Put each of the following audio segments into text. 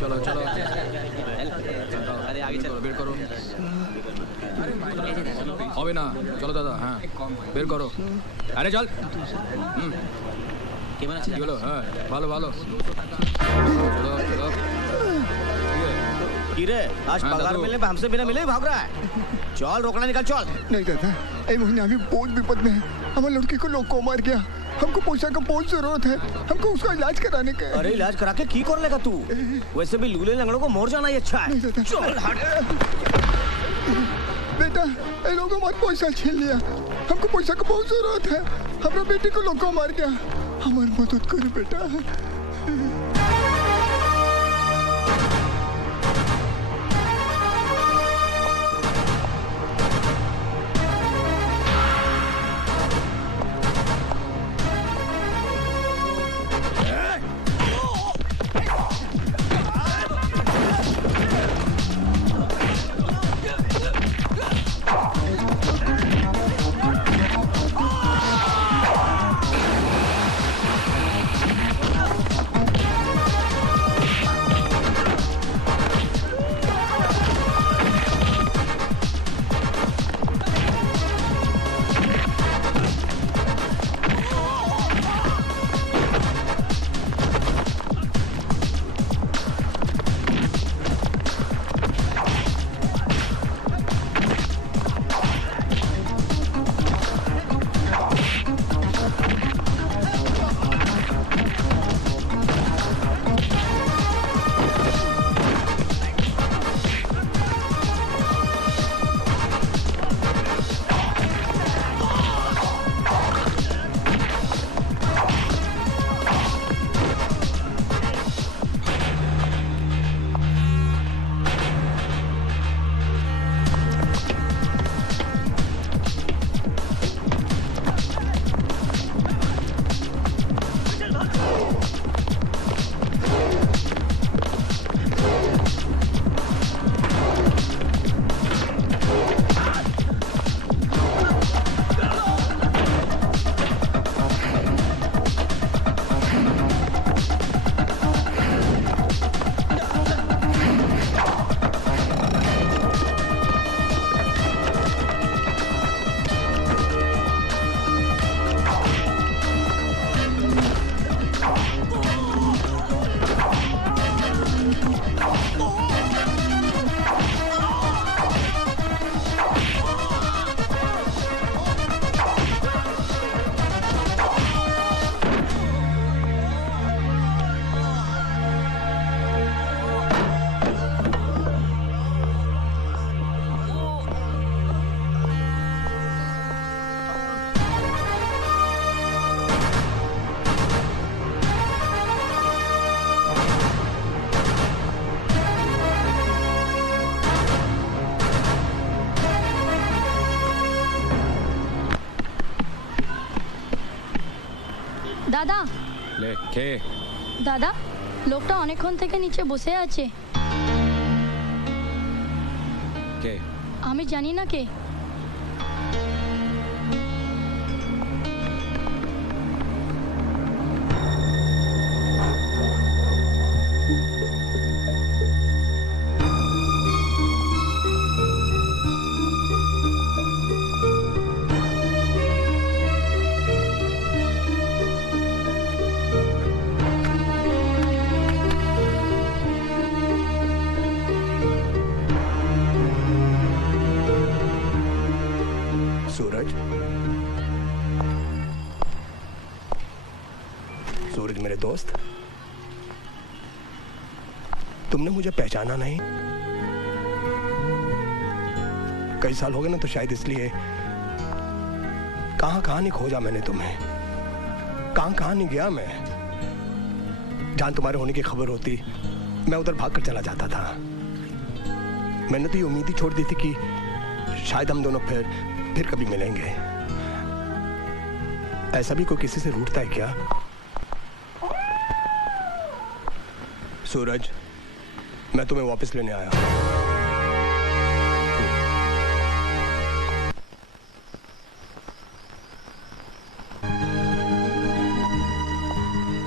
चलो चलो आगे चलो बेर करो হবে না চলো দাদা হ্যাঁ বের করো আরে চল কেমন আছিস বলো হ্যাঁ ভালো ভালো চলো চলো किरे आज पगार मिलने पे हमसे बिना मिले ही भाग रहा है। चल रोकना निकल चल। नहीं दादा ये महीने अभी बहुत विपद में है। हमारे लड़की को लोग को मार गया। हमको पैसा का बहुत जरूरत है। हमको उसका इलाज कराने का। अरे इलाज करा के की कर लेगा तू? वैसे भी लूले लंगड़ों को मोड़ जाना ही अच्छा है। चल हट। बेटा ये लोगों मत पैसा छीन लिया। हमको पैसा का बहुत जरूरत है। हमारे बेटी को लोग को मार गया। हमारी मदद करो बेटा। দাদা লে কে দাদা লোকটা অনেকক্ষণ থেকে নিচে বসে আছে। কে? আমি জানি না কে। सूरज, सूरज मेरे दोस्त, तुमने मुझे पहचाना नहीं? कई साल हो गए ना, तो शायद इसलिए कहां नहीं खोजा मैंने तुम्हें, कहां नहीं गया मैं। जहां तुम्हारे होने की खबर होती मैं उधर भागकर चला जाता था। मैंने तो ये उम्मीद ही छोड़ दी थी कि शायद हम दोनों फिर कभी मिलेंगे। ऐसा भी कोई किसी से रूठता है क्या? सूरज, मैं तुम्हें वापस लेने आया हूं।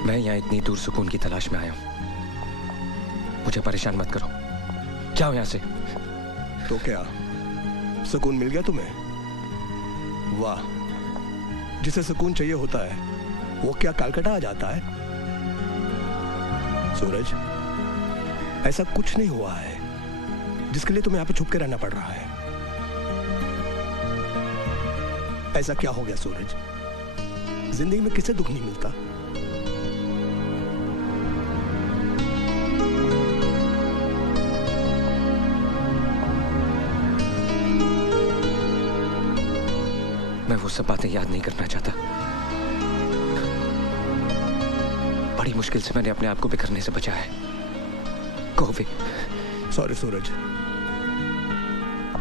मैं यहाँ इतनी दूर सुकून की तलाश में आया हूं। मुझे परेशान मत करो, जाओ यहाँ से। तो क्या सुकून मिल गया तुम्हें? वाह, जिसे सुकून चाहिए होता है वो क्या कलकत्ता आ जाता है? सूरज, ऐसा कुछ नहीं हुआ है जिसके लिए तुम्हें यहाँ पे छुप के रहना पड़ रहा है। ऐसा क्या हो गया सूरज? जिंदगी में किसे दुख नहीं मिलता? मैं वो सब बातें याद नहीं करना चाहता। बड़ी मुश्किल से मैंने अपने आप को बिखरने से बचाया है। कहो भी। सॉरी सूरज,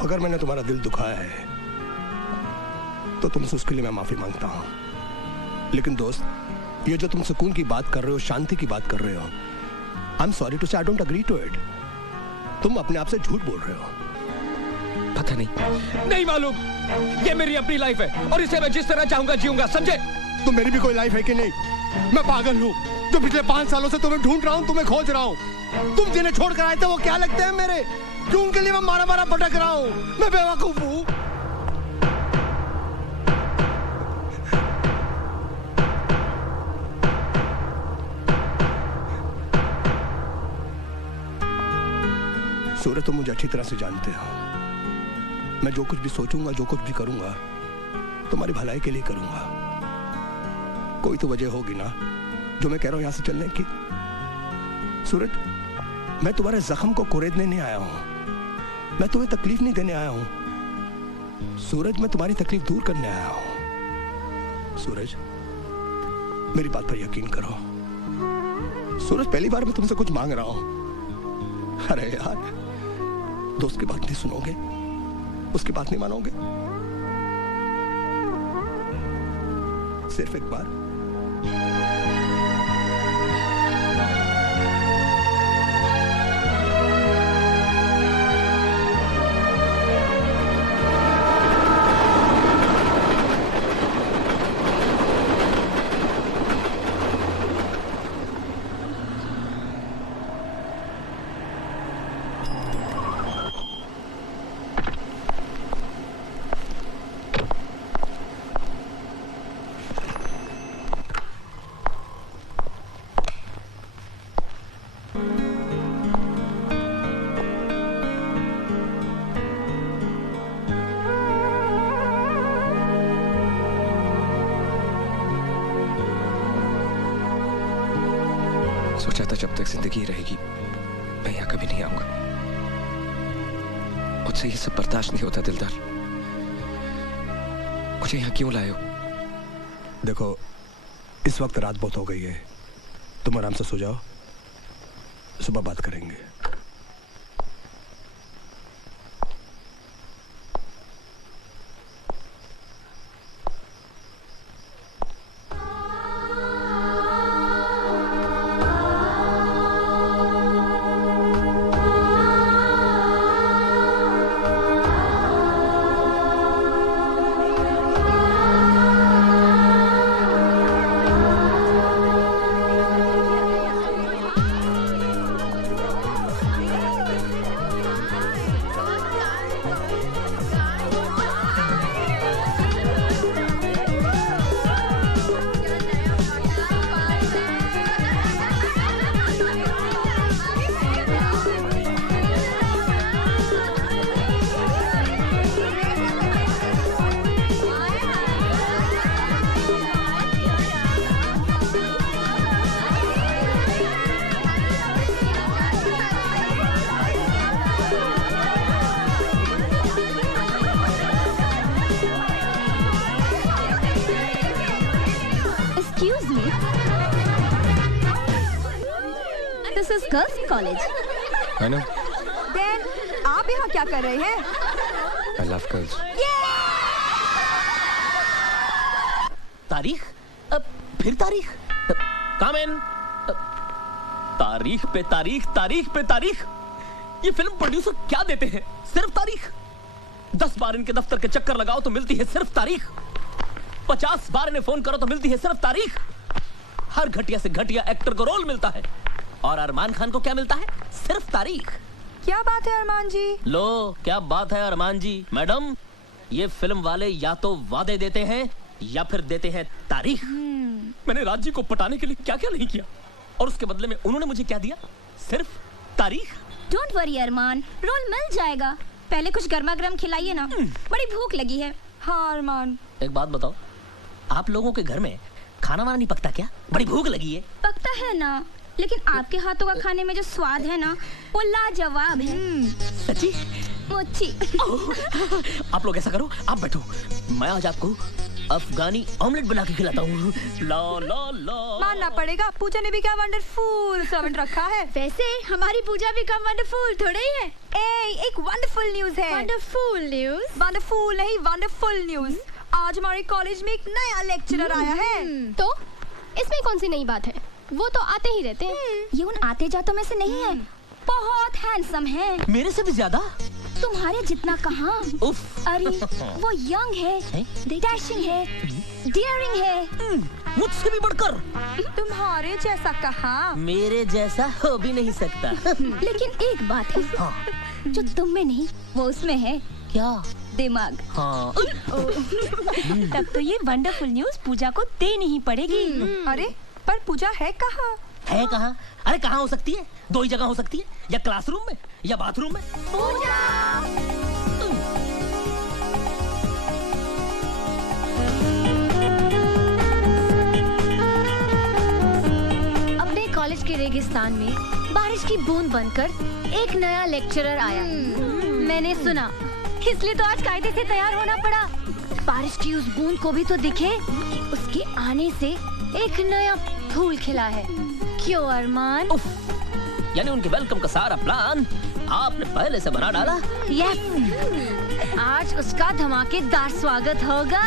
अगर मैंने तुम्हारा दिल दुखाया है तो तुमसे उसके लिए मैं माफी मांगता हूं। लेकिन दोस्त, ये जो तुम सुकून की बात कर रहे हो, शांति की बात कर रहे हो, I am sorry to say I don't agree to it. तुम अपने आप से झूठ बोल रहे हो। पता नहीं मालूम। ये मेरी अपनी लाइफ है और इसे मैं जिस तरह चाहूंगा जीऊंगा, समझे? तो मेरी भी कोई लाइफ है कि नहीं? मैं पागल हूँ जो पिछले 5 सालों से तुम्हें ढूंढ रहा हूँ, तुम्हें खोज रहा हूँ। तुम जिन्हें छोड़ कर आए थे वो क्या लगते हैं मेरे, जो उनके लिए मैं मारा मारा भटक रहा हूँ? मैं बेवकूफ हूँ। सूरज, तुम मुझे अच्छी तरह से जानते हो। मैं जो कुछ भी सोचूंगा, जो कुछ भी करूंगा, तुम्हारी भलाई के लिए करूंगा। कोई तो वजह होगी ना जो मैं कह रहा हूं यहां से चलने की। सूरज, मैं तुम्हारे जख्म को कुरेदने नहीं आया हूं। मैं तुम्हें तकलीफ नहीं देने आया हूं। सूरज, मैं तुम्हारी तकलीफ दूर करने आया हूं। सूरज, मेरी बात पर यकीन करो। सूरज, पहली बार मैं तुमसे कुछ मांग रहा हूं। अरे यार, दोस्त की बात नहीं सुनोगे, उसकी बात नहीं मानोगे? सिर्फ एक बार। सोचा था जब तक जिंदगी रहेगी मैं यहाँ कभी नहीं आऊंगा। मुझसे ये सब बर्दाश्त नहीं होता दिलदार। मुझे यहाँ क्यों लाए हो? देखो, इस वक्त रात बहुत हो गई है, तुम आराम से सो जाओ, सुबह बात करेंगे। Excuse me. This is girls' college. I know. Then आप यहाँ क्या कर रहे हैं? I love girls. तारीख फिर तारीख? कम इन। तारीख पे तारीख, तारीख पे तारीख। ये फिल्म प्रोड्यूसर क्या देते हैं? सिर्फ तारीख। 10 बार इनके दफ्तर के चक्कर लगाओ तो मिलती है सिर्फ तारीख। 50 बार इन्हें फोन करो तो मिलती है सिर्फ तारीख। हर घटिया से घटिया एक्टर को रोल मिलता है और अरमान खान को क्या मिलता है? सिर्फ तारीख। क्या बात है अरमान जी? लो, क्या बात है अरमान जी। मैडम, ये फिल्म वाले या तो वादे देते हैं या फिर देते हैं तारीख। मैंने राज जी को पटाने के लिए क्या क्या नहीं किया और उसके बदले में उन्होंने मुझे क्या दिया? सिर्फ तारीख। डोंट वरी अरमान, रोल मिल जाएगा। पहले कुछ गर्मा गर्म खिलाइए ना, बड़ी भूख लगी है। हाँ अरमान। एक बात बताओ, आप लोगों के घर में खाना वाना नहीं पकता क्या? बड़ी भूख लगी है। पकता है ना, लेकिन आपके हाथों का खाने में जो स्वाद है ना, वो लाजवाब है। सच्ची? मुच्ची। आप लोग ऐसा करो, आप बैठो, मैं आज आपको अफगानी ऑमलेट बना के खिलाता हूँ। ला ला ला। मानना पड़ेगा, पूजा ने भी क्या वंडरफुल सर्वेंट रखा है। वैसे हमारी पूजा भी कम वंडरफुल थोड़ा ही है। एक वंडरफुल न्यूज़ है। Wonderful news? वंडरफुल नहीं, वंडरफुल न्यूज़। आज हमारे कॉलेज में एक नया लेक्चरर आया है। तो इसमें कौन सी नई बात है? वो तो आते ही रहते हैं। ये उन आते जातों में से नहीं है। बहुत हैंडसम है। मेरे से भी ज्यादा? तुम्हारे जितना कहाँ। उफ। अरे वो यंग है, डैशिंग है, डियरिंग है। मुझसे भी बढ़कर। तुम्हारे जैसा कहाँ। मेरे जैसा हो भी नहीं सकता। लेकिन एक बात है, हाँ। जो तुम में नहीं वो उसमें है। क्या? दिमाग। हाँ। तब तो ये वंडरफुल न्यूज़ पूजा को देनी ही पड़ेगी। अरे पर पूजा है कहाँ? है कहाँ? अरे कहाँ हो सकती है? 2 ही जगह हो सकती है, या क्लासरूम में या बाथरूम में। पूजा! अपने कॉलेज के रेगिस्तान में बारिश की बूंद बनकर एक नया लेक्चरर आया। मैंने सुना, इसलिए तो आज कायदे से तैयार होना पड़ा। बारिश की उस बूंद को भी तो दिखे कि उसके आने से एक नया फूल खिला है। क्यों अरमान? यानी उनके वेलकम का सारा प्लान आपने पहले से बना डाला? यस, आज उसका धमाकेदार स्वागत होगा।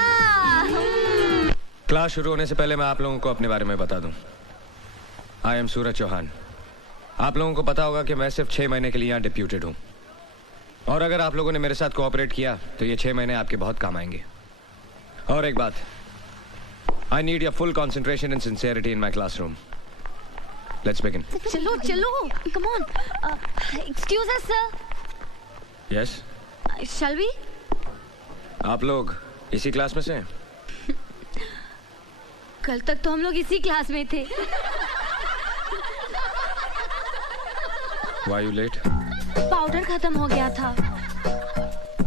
क्लास शुरू होने से पहले मैं आप लोगों को अपने बारे में बता दूं। आई एम सूरज चौहान। आप लोगों को पता होगा कि मैं सिर्फ 6 महीने के लिए यहाँ डिप्यूटेड हूँ, और अगर आप लोगों ने मेरे साथ कोऑपरेट किया तो ये 6 महीने आपके बहुत काम आएंगे। और एक बात, I need your full concentration and sincerity in my classroom. Let's begin. चलो चलो, come on. Excuse us sir. Yes. Shall we? आप लोग इसी क्लास में से हैं? कल तक तो हम लोग इसी क्लास में थे। Why you late? पाउडर खत्म हो गया था।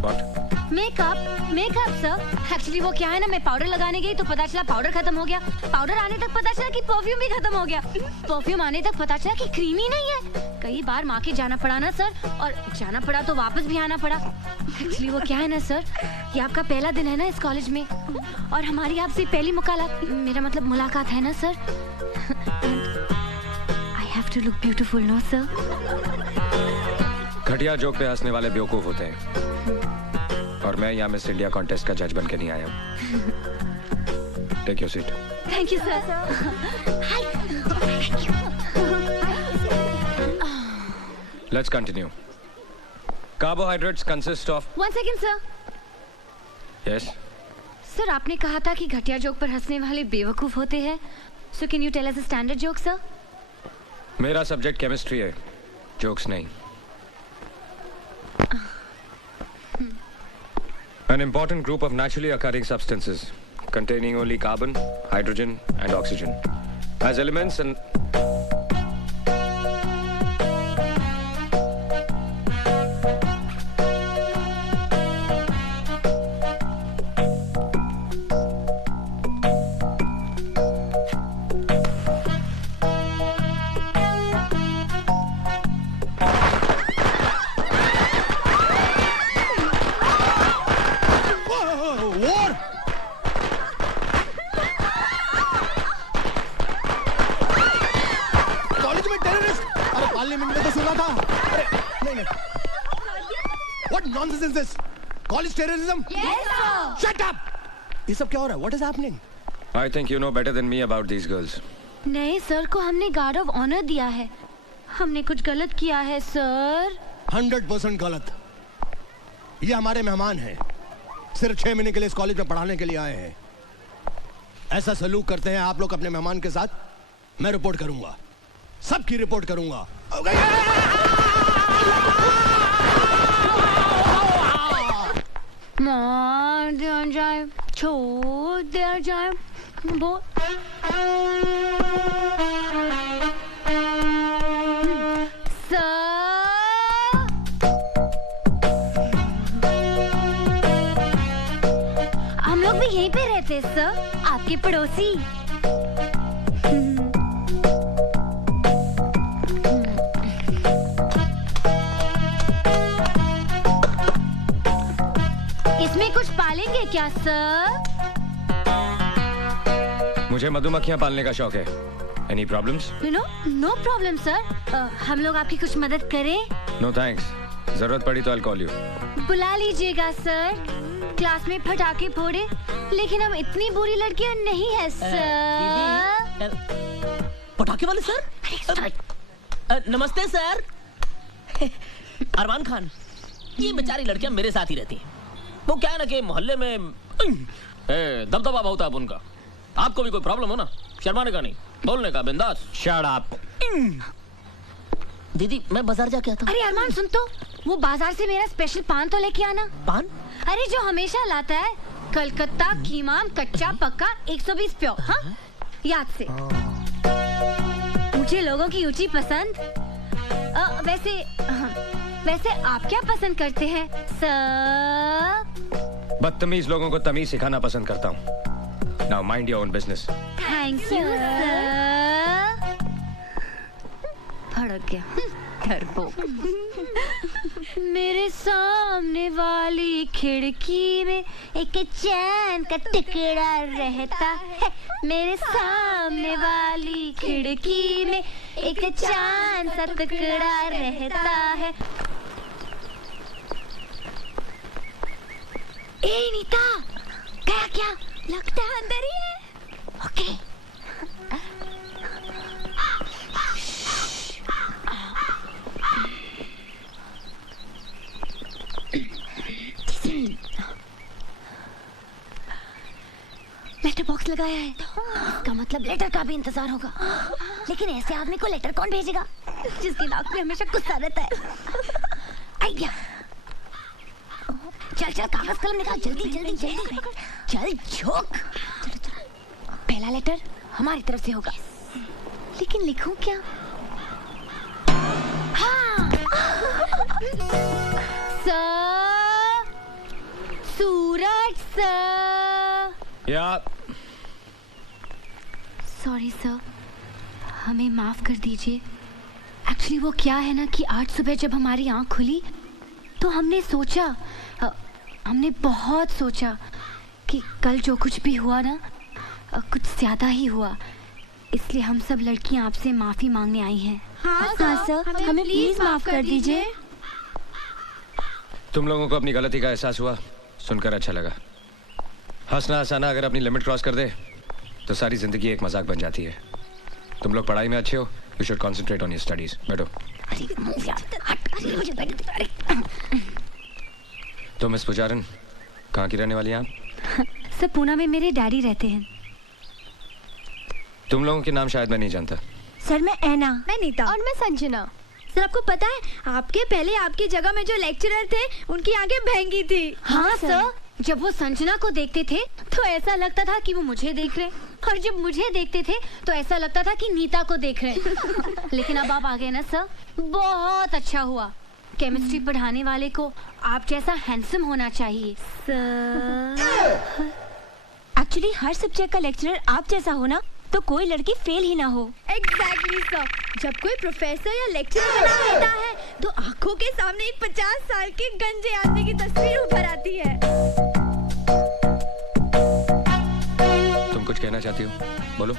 What? Makeup sir. एक्चुअली वो क्या है ना, मैं पाउडर लगाने गई तो पता चला पाउडर खत्म हो गया। पाउडर आने तक पता चला कि परफ्यूम भी खत्म हो गया। परफ्यूम आने तक पता चला कि क्रीम ही नहीं है। कई बार माँ के जाना पड़ा ना सर, और जाना पड़ा तो वापस भी आना पड़ा। एक्चुअली वो क्या है ना सर, ये आपका पहला दिन है ना इस कॉलेज में, और हमारी आपसे पहली मुलाकात है ना sir. I have to look beautiful no sir. घटिया जोक पे हंसने वाले बेवकूफ होते हैं, और मैं यहाँ मिस इंडिया कॉन्टेस्ट का जज बन के नहीं आया हूँ। Take your seat. Thank you sir. Let's continue. Carbohydrates consist of. 1 second sir. Yes. Sir आपने कहा था कि घटिया जोक पर हंसने वाले बेवकूफ होते हैं। So can you tell us a standard joke sir? मेरा सब्जेक्ट केमिस्ट्री है, जोक्स नहीं। An important group of naturally occurring substances containing only carbon, hydrogen, and oxygen as elements and College terrorism? Yes, sir. Shut up! ये सब क्या हो रहा है? What is happening? I think you know better than me about these girls. नहीं sir को हमने guard of honour दिया है। हमने कुछ गलत किया है सर। 100% गलत। ये हमारे मेहमान हैं, सिर्फ 6 महीने के लिए इस कॉलेज में पढ़ाने के लिए आए हैं। ऐसा सलूक करते हैं आप लोग अपने मेहमान के साथ? मैं रिपोर्ट करूंगा, सबकी रिपोर्ट करूंगा। मार दिया जाए, छोड़ दिया जाए, वो हम लोग भी यहीं पे रहते सर, आपके पड़ोसी। इसमें कुछ पालेंगे क्या सर? मुझे मधुमक्खियां पालने का शौक है। Any problems? No problem sir. हम लोग आपकी कुछ मदद करें? No thanks. जरूरत पड़ी तो I'll call you. बुला लीजिएगा सर। क्लास में पटाखे फोड़े, लेकिन हम इतनी बुरी लड़कियां नहीं है सर। पटाखे वाले सर? नमस्ते सर। अरमान खान, ये बेचारी लड़कियां मेरे साथ ही रहती हैं। वो क्या है ना कि मोहल्ले में दबदबा बहुत है उनका। आपको भी कोई प्रॉब्लम हो ना, शर्माने का नहीं, बोलने का, बिंदास। Shut up. दीदी मैं बाजार जाके आता हूँ। अरे अरमान सुन तो, वो बाजार से मेरा स्पेशल पान तो लेके आना। पान? अरे जो हमेशा लाता है, कलकत्ता कीमाम कच्चा पक्का 120 प्योर। हाँ याद से। मुझे लोगों की ऊंची पसंद। वैसे आप क्या पसंद करते हैं सर? बदतमीज लोगों को तमीज सिखाना पसंद करता हूँ। Now mind your own business. Thank you sir. भड़क गया डरपोक। मेरे सामने वाली खिड़की में एक चैन का टुकड़ा रहता है। मेरे सामने वाली खिड़की में एक चांद सा टुकड़ा रहता है। ए नीता, गया क्या? लगता है अंदर ही है। ओके। लेटर बॉक्स लगाया है, इसका मतलब लेटर का भी इंतजार होगा। लेकिन ऐसे आदमी को लेटर कौन भेजेगा जिसकी नाक पे हमेशा गुस्सा रहता है? आइडिया। चल चल कागज कलम निकाल, जल्दी जल्दी जल्दी। चल झोंक। पहला लेटर हमारी तरफ से होगा, लेकिन लिखूं क्या? हाँ। सर, सूरज सर। या सॉरी सर, हमें माफ कर दीजिए। एक्चुअली वो क्या है ना कि आज सुबह जब हमारी आंख खुली तो हमने सोचा, हमने बहुत सोचा कि कल जो कुछ भी हुआ ना, कुछ ज्यादा ही हुआ। इसलिए हम सब लड़कियां आपसे माफी मांगने आई हैं। हाँ सर, हमें प्लीज माफ कर दीजिए। तुम लोगों को अपनी गलती का एहसास हुआ, सुनकर अच्छा लगा। हंसना हंसाना अगर अपनी लिमिट क्रॉस कर दे तो सारी जिंदगी एक मजाक बन जाती है। तुम लोग पढ़ाई में अच्छे हो, you should concentrate on your studies. बैठो। तो मिस पुजारन, कहाँ की रहने वाली हैं आप? सर पूना में मेरे डैडी रहते हैं। तुम लोगों के नाम शायद मैं नहीं जानता। सर मैं ऐना। मैं नीता। और मैं संजना। सर आपको पता है, आपके पहले आपकी जगह में जो लेक्चरर थे उनकी आंखें भैंगी थी। हाँ सर, जब वो संजना को देखते थे तो ऐसा लगता था कि वो मुझे देख रहे, और जब मुझे देखते थे तो ऐसा लगता था कि नीता को देख रहे। लेकिन अब आप आ गए ना सर, बहुत अच्छा हुआ। केमिस्ट्री पढ़ाने वाले को आप जैसा हैंडसम होना चाहिए सर। एक्चुअली हर सब्जेक्ट का लेक्चरर आप जैसा हो ना, तो कोई लड़की फेल ही ना हो। Exactly sir. जब कोई प्रोफेसर या लेक्चरर बना रहता है तो आंखों के सामने एक 50 साल के गंजे आदमी की तस्वीर उभर आती है। तुम कुछ कहना चाहती हो? बोलो।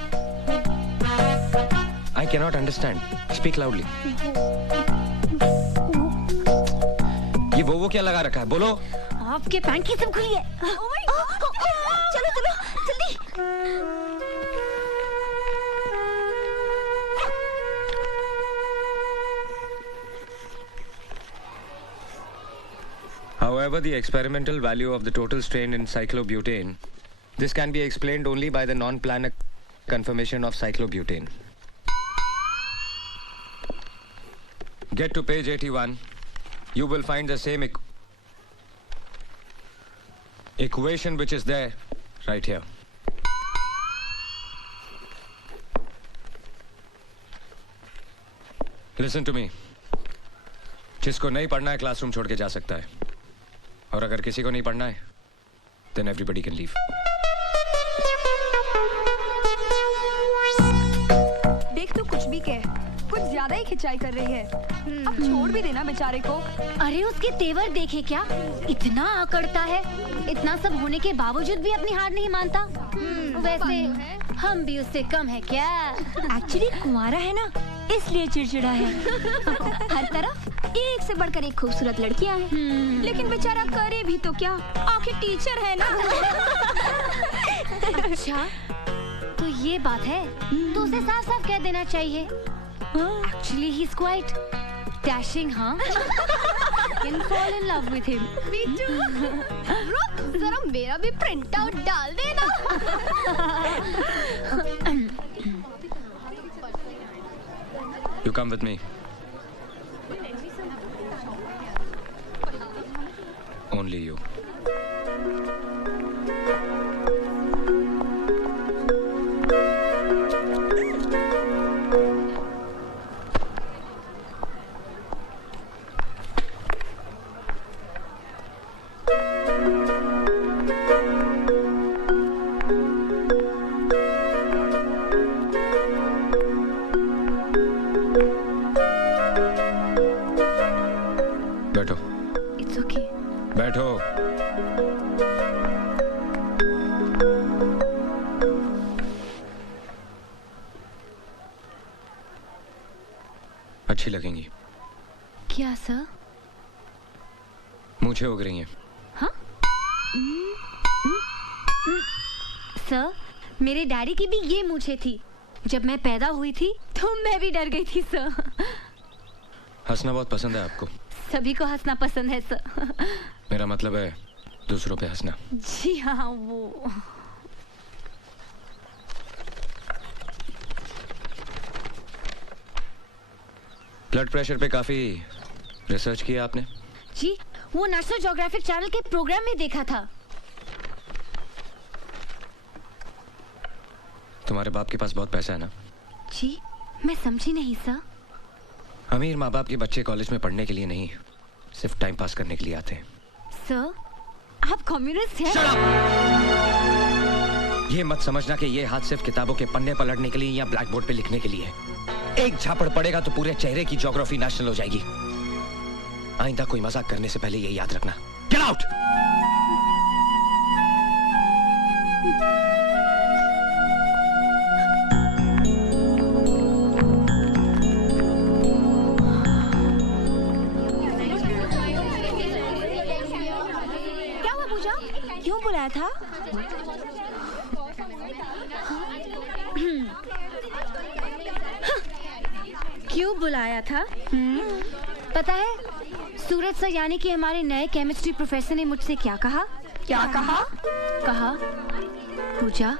I cannot understand. Speak loudly. ये वो क्या लगा रखा है? बोलो। आपके पैंट की सब खुली है। चलो चलो जल्दी। However, the experimental value of the total strain in cyclobutane, this can be explained only by the non-planar conformation of cyclobutane. Get to page 81. You will find the same equation which is there right here. Listen to me. जिसको नहीं पढ़ना है classroom छोड़ के जा सकता है, और अगर किसी को नहीं पढ़ना है, then everybody can leave. देख तू कुछ भी कह, कुछ ज्यादा ही खिंचाई कर रही है। अब छोड़ भी देना बेचारे को। अरे उसके तेवर देखे क्या, इतना आकड़ता है, इतना सब होने के बावजूद भी अपनी हार नहीं मानता। वैसे हम भी उससे कम है क्या? एक्चुअली कुंवारा है ना, इसलिए चिड़चिड़ा है। हर तरफ एक से बढ़कर एक खूबसूरत लड़कियां हैं, लेकिन बेचारा करे भी तो क्या, आखिर टीचर है ना। अच्छा, तो ये बात है, तो उसे साफ साफ कह देना चाहिए। Actually, he's quite dashing, huh? Can fall in love with him. Me too. रुक, जरा मेरा भी प्रिंट आउट डाल देना। You come with me. Only you. बैठो। It's okay. बैठो। अच्छी लगेंगी। क्या सर? मूंछें उग रही हैं। हाँ? सर, मेरे डैडी की भी ये मूंछें थी। जब मैं पैदा हुई थी तो मैं भी डर गई थी सर। हंसना बहुत पसंद है आपको। सभी को हंसना पसंद है सर। मेरा मतलब है दूसरों पे हंसना। जी हाँ, वो ब्लड प्रेशर पे काफी रिसर्च किया आपने? जी, वो नेशनल ज्योग्राफिक चैनल के प्रोग्राम में देखा था। तुम्हारे बाप के पास बहुत पैसा है ना? जी, मैं समझी नहीं सर। अमीर माँ बाप के बच्चे कॉलेज में पढ़ने के लिए नहीं, सिर्फ टाइम पास करने के लिए आते हैं। सर, आप कम्युनिस्ट हैं? ये मत समझना कि ये हाथ सिर्फ किताबों के पन्ने पलटने के लिए या ब्लैक बोर्ड पे लिखने के लिए है। एक झापड़ पड़ेगा तो पूरे चेहरे की ज्योग्राफी नेशनल हो जाएगी। आइंदा कोई मजाक करने से पहले ये याद रखना। Get out! क्या हुआ पूजा? क्यों बुलाया था? क्यों बुलाया था? पता है, सूरज सर यानी कि हमारे नए केमिस्ट्री प्रोफेसर ने मुझसे क्या कहा? क्या कहा? कहा, पूजा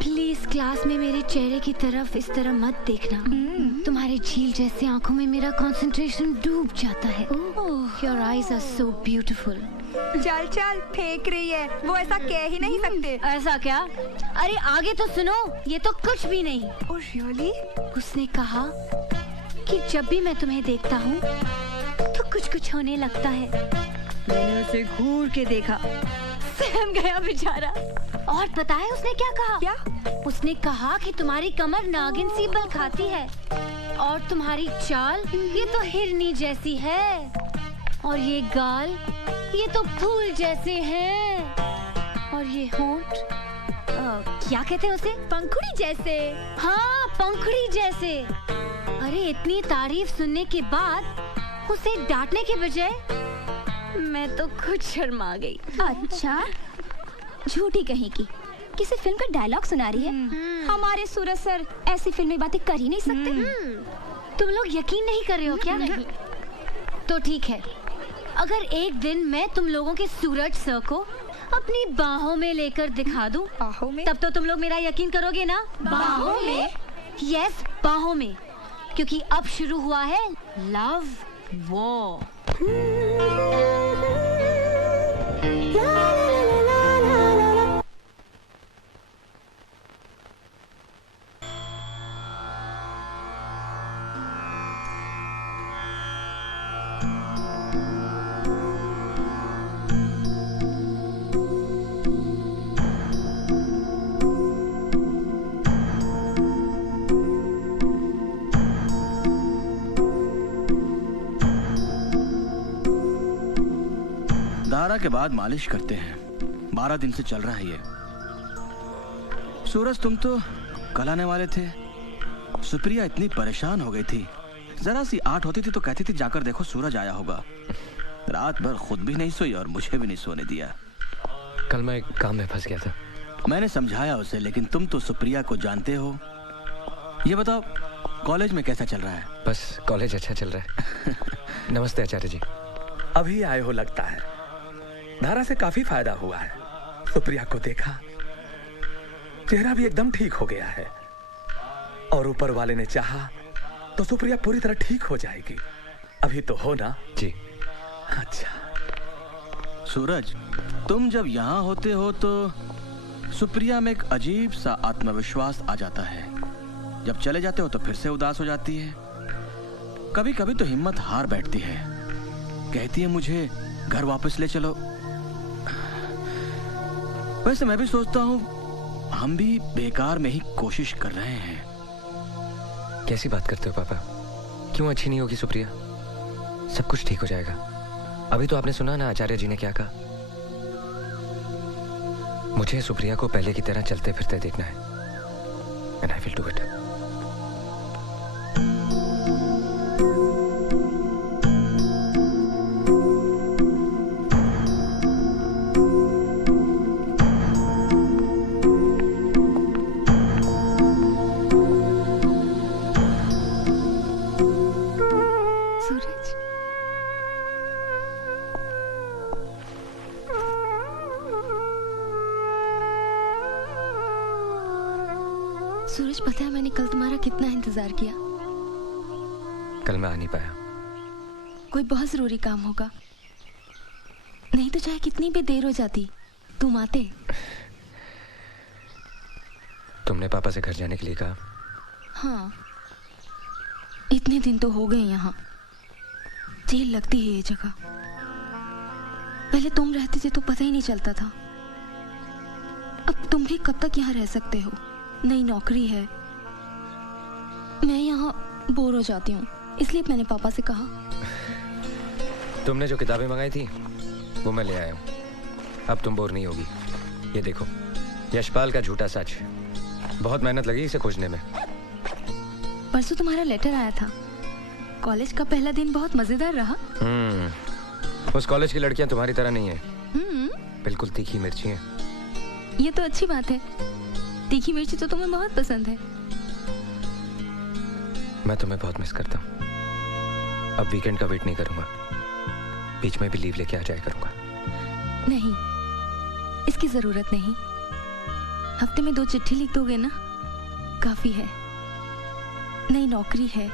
प्लीज क्लास में मेरे चेहरे की तरफ इस तरह मत देखना। तुम्हारे झील जैसे आंखों में मेरा कंसंट्रेशन डूब जाता है। Your eyes are so beautiful. चल चल, फेंक रही है, वो ऐसा कह ही नहीं सकते। ऐसा क्या? अरे आगे तो सुनो, ये तो कुछ भी नहीं। Oh really? उसने कहा कि जब भी मैं तुम्हें देखता हूँ तो कुछ कुछ होने लगता है। मैंने उसे घूर के देखा, सहम गया बेचारा। और पता है उसने क्या कहा? क्या? उसने कहा कि तुम्हारी कमर नागिन सी बल खाती है और तुम्हारी चाल ये तो हिरनी जैसी है, और ये गाल ये तो फूल जैसे हैं, और ये होंठ क्या कहते हैं उसे? पंखुड़ी जैसे। हाँ, पंखुड़ी जैसे। अरे इतनी तारीफ सुनने के बाद उसे डांटने के बजाय मैं तो खुद शर्मा गई। अच्छा, झूठी कहीं की, किसी फिल्म का डायलॉग सुना रही है। हमारे सूरज सर ऐसी फिल्मी बातें कर ही नहीं सकते। तुम लोग यकीन नहीं कर रहे हो क्या? नहीं। तो ठीक है, अगर एक दिन मैं तुम लोगों के सूरज सर को अपनी बाहों में लेकर दिखा दूं, बाहों में? तब तो तुम लोग मेरा यकीन करोगे ना? बाहों में? यस, बाहों में, क्योंकि अब शुरू हुआ है लव वॉर। धारा के बाद मालिश करते हैं। 12 दिन से चल रहा है ये। सूरज, तुम तो कल आने वाले थे। सुप्रिया इतनी परेशान हो गई थी, जरा सी आठ होती थी तो कहती थी जाकर देखो सूरज आया होगा। रात भर खुद भी नहीं सोई और मुझे भी नहीं सोने दिया। कल मैं एक काम में फंस गया था। मैंने समझाया उसे, लेकिन तुम तो सुप्रिया को जानते हो। ये बताओ, कॉलेज में कैसा चल रहा है? बस कॉलेज अच्छा चल रहा है। नमस्ते आचार्य जी। अभी आए हो लगता है। धारा से काफी फायदा हुआ है। सुप्रिया को देखा, चेहरा भी एकदम ठीक हो गया है, और ऊपर वाले ने चाहा तो सुप्रिया पूरी तरह ठीक हो जाएगी। अभी तो हो ना? जी। अच्छा सूरज, तुम जब यहाँ होते हो तो सुप्रिया में एक अजीब सा आत्मविश्वास आ जाता है। जब चले जाते हो तो फिर से उदास हो जाती है। कभी कभी तो हिम्मत हार बैठती है, कहती है मुझे घर वापस ले चलो। वैसे मैं भी सोचता हूँ हम भी बेकार में ही कोशिश कर रहे हैं। कैसी बात करते हो पापा? क्यों अच्छी नहीं होगी सुप्रिया? सब कुछ ठीक हो जाएगा। अभी तो आपने सुना ना आचार्य जी ने क्या कहा। मुझे सुप्रिया को पहले की तरह चलते फिरते देखना है, and I will do it. Suraj, पता है मैंने कल तुम्हारा कितना इंतजार किया। कल मैं आ नहीं पाया। कोई बहुत जरूरी काम होगा, नहीं तो चाहे कितनी भी देर हो जाती तुम आते। तुमने पापा से घर जाने के लिए कहा? हाँ, इतने दिन तो हो गए यहाँ। जेल लगती है ये जगह। पहले तुम रहते थे तो पता ही नहीं चलता था। अब तुम भी कब तक यहाँ रह सकते हो? नई नौकरी है, मैं यहाँ बोर हो जाती हूँ, इसलिए मैंने पापा से कहा। तुमने जो किताबें मंगाई थी वो मैं ले आया हूँ। अब तुम बोर नहीं होगी। ये देखो, यशपाल का झूठा सच। बहुत मेहनत लगी इसे खोजने में। परसों तुम्हारा लेटर आया था। कॉलेज का पहला दिन बहुत मजेदार रहा। उस कॉलेज की लड़कियां तुम्हारी तरह नहीं है। बिल्कुल तीखी मिर्ची हैं। ये तो अच्छी बात है। तीखी मिर्ची तो तुम्हें बहुत पसंद है। मैं तुम्हें बहुत मिस करता हूँ। अब वीकेंड का वेट नहीं करूंगा, बीच में भी लीव लेके आ जाया करूंगा। नहीं, इसकी जरूरत नहीं। हफ्ते में 2 चिट्ठी लिख दोगे ना, काफी है। नई नौकरी है,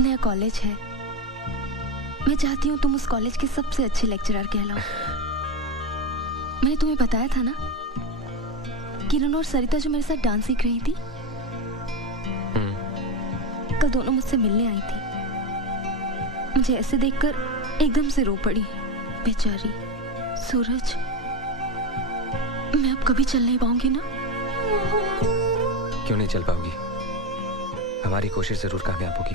नया कॉलेज है। मैं चाहती हूँ तुम उस कॉलेज के सबसे अच्छे लेक्चरर कहलाओ। मैंने तुम्हें बताया था ना, किरण और सरिता जो मेरे साथ डांस सीख रही थी, कल दोनों मुझसे मिलने आई थी। मुझे ऐसे देखकर एकदम से रो पड़ी, बेचारी। सूरज, मैं अब कभी चल नहीं पाऊंगी ना? क्यों नहीं चल पाओगी? हमारी कोशिश जरूर कामयाब होगी।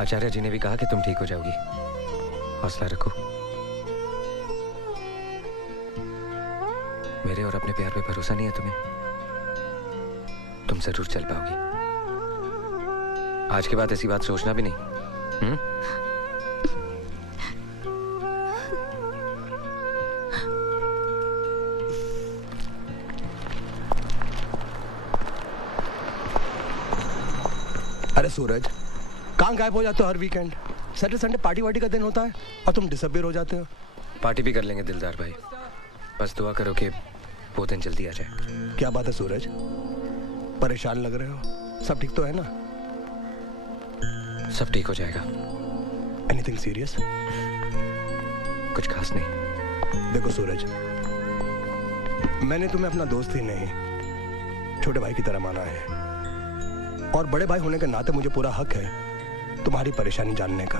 आचार्य जी ने भी कहा कि तुम ठीक हो जाओगी। हौसला रखो। मेरे और अपने प्यार पे भरोसा नहीं है तुम्हें? तुम जरूर चल पाओगी। आज के बाद ऐसी बात सोचना भी नहीं। अरे सूरज, कहाँ गायब हो जाते हो हर वीकेंड? सैटरडे संडे पार्टी वार्टी का दिन होता है और तुम डिसअपीयर हो जाते हो। पार्टी भी कर लेंगे दिलदार भाई, बस दुआ करो कि वो दिन जल्दी आ जाए। क्या बात है सूरज, परेशान लग रहे हो? सब ठीक तो है ना? सब ठीक हो जाएगा। Anything serious? कुछ खास नहीं। देखो सूरज, मैंने तुम्हें अपना दोस्त ही नहीं छोटे भाई की तरह माना है, और बड़े भाई होने के नाते मुझे पूरा हक है तुम्हारी परेशानी जानने का।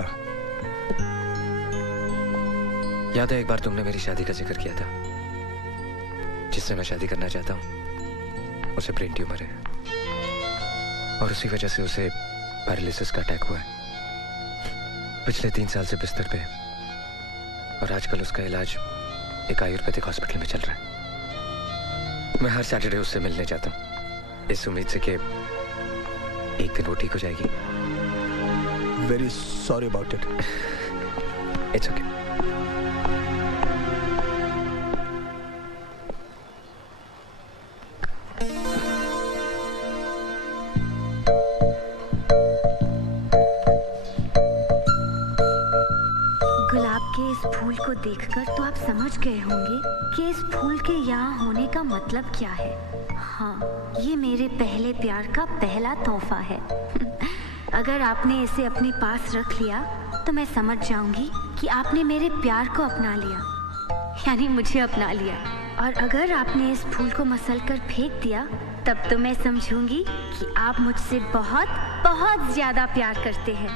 याद है एक बार तुमने मेरी शादी का जिक्र किया था? जिससे मैं शादी करना चाहता हूँ उसे ब्रेन ट्यूमर है, और उसी वजह से उसे पैरालिसिस का अटैक हुआ है। पिछले 3 साल से बिस्तर पे है, और आजकल उसका इलाज एक आयुर्वेदिक हॉस्पिटल में चल रहा है। मैं हर सैटरडे उससे मिलने जाता हूँ, इस उम्मीद से कि एक दिन वो ठीक हो जाएगी। Very sorry about it. It's okay. को देखकर तो आप समझ गए होंगे कि इस फूल के यहाँ होने का मतलब क्या है। हाँ, ये मेरे पहले प्यार का पहला तोहफा है। अगर आपने इसे अपने पास रख लिया तो मैं समझ जाऊंगी कि आपने मेरे प्यार को अपना लिया, यानी मुझे अपना लिया। और अगर आपने इस फूल को मसल कर फेंक दिया तब तो मैं समझूंगी कि आप मुझसे बहुत बहुत ज्यादा प्यार करते हैं।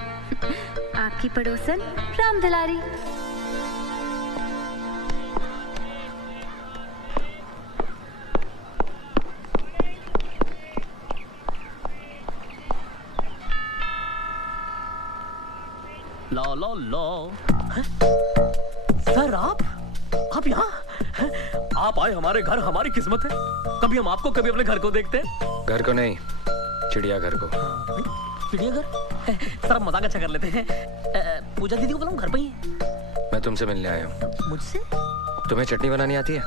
आपकी पड़ोसन राम दुलारी। लो लो लो। सर आप यहाँ? आप आए हमारे घर, हमारी किस्मत है। कभी हम आपको कभी अपने घर को देखते हैं। घर को नहीं, चिड़ियाघर को। चिड़ियाघर? सर आप मजाक अच्छा कर लेते हैं। पूजा दीदी को बुलाऊं, घर पे ही है। मैं तुमसे मिलने आया हूँ। मुझसे? तुम्हें चटनी बनानी आती है?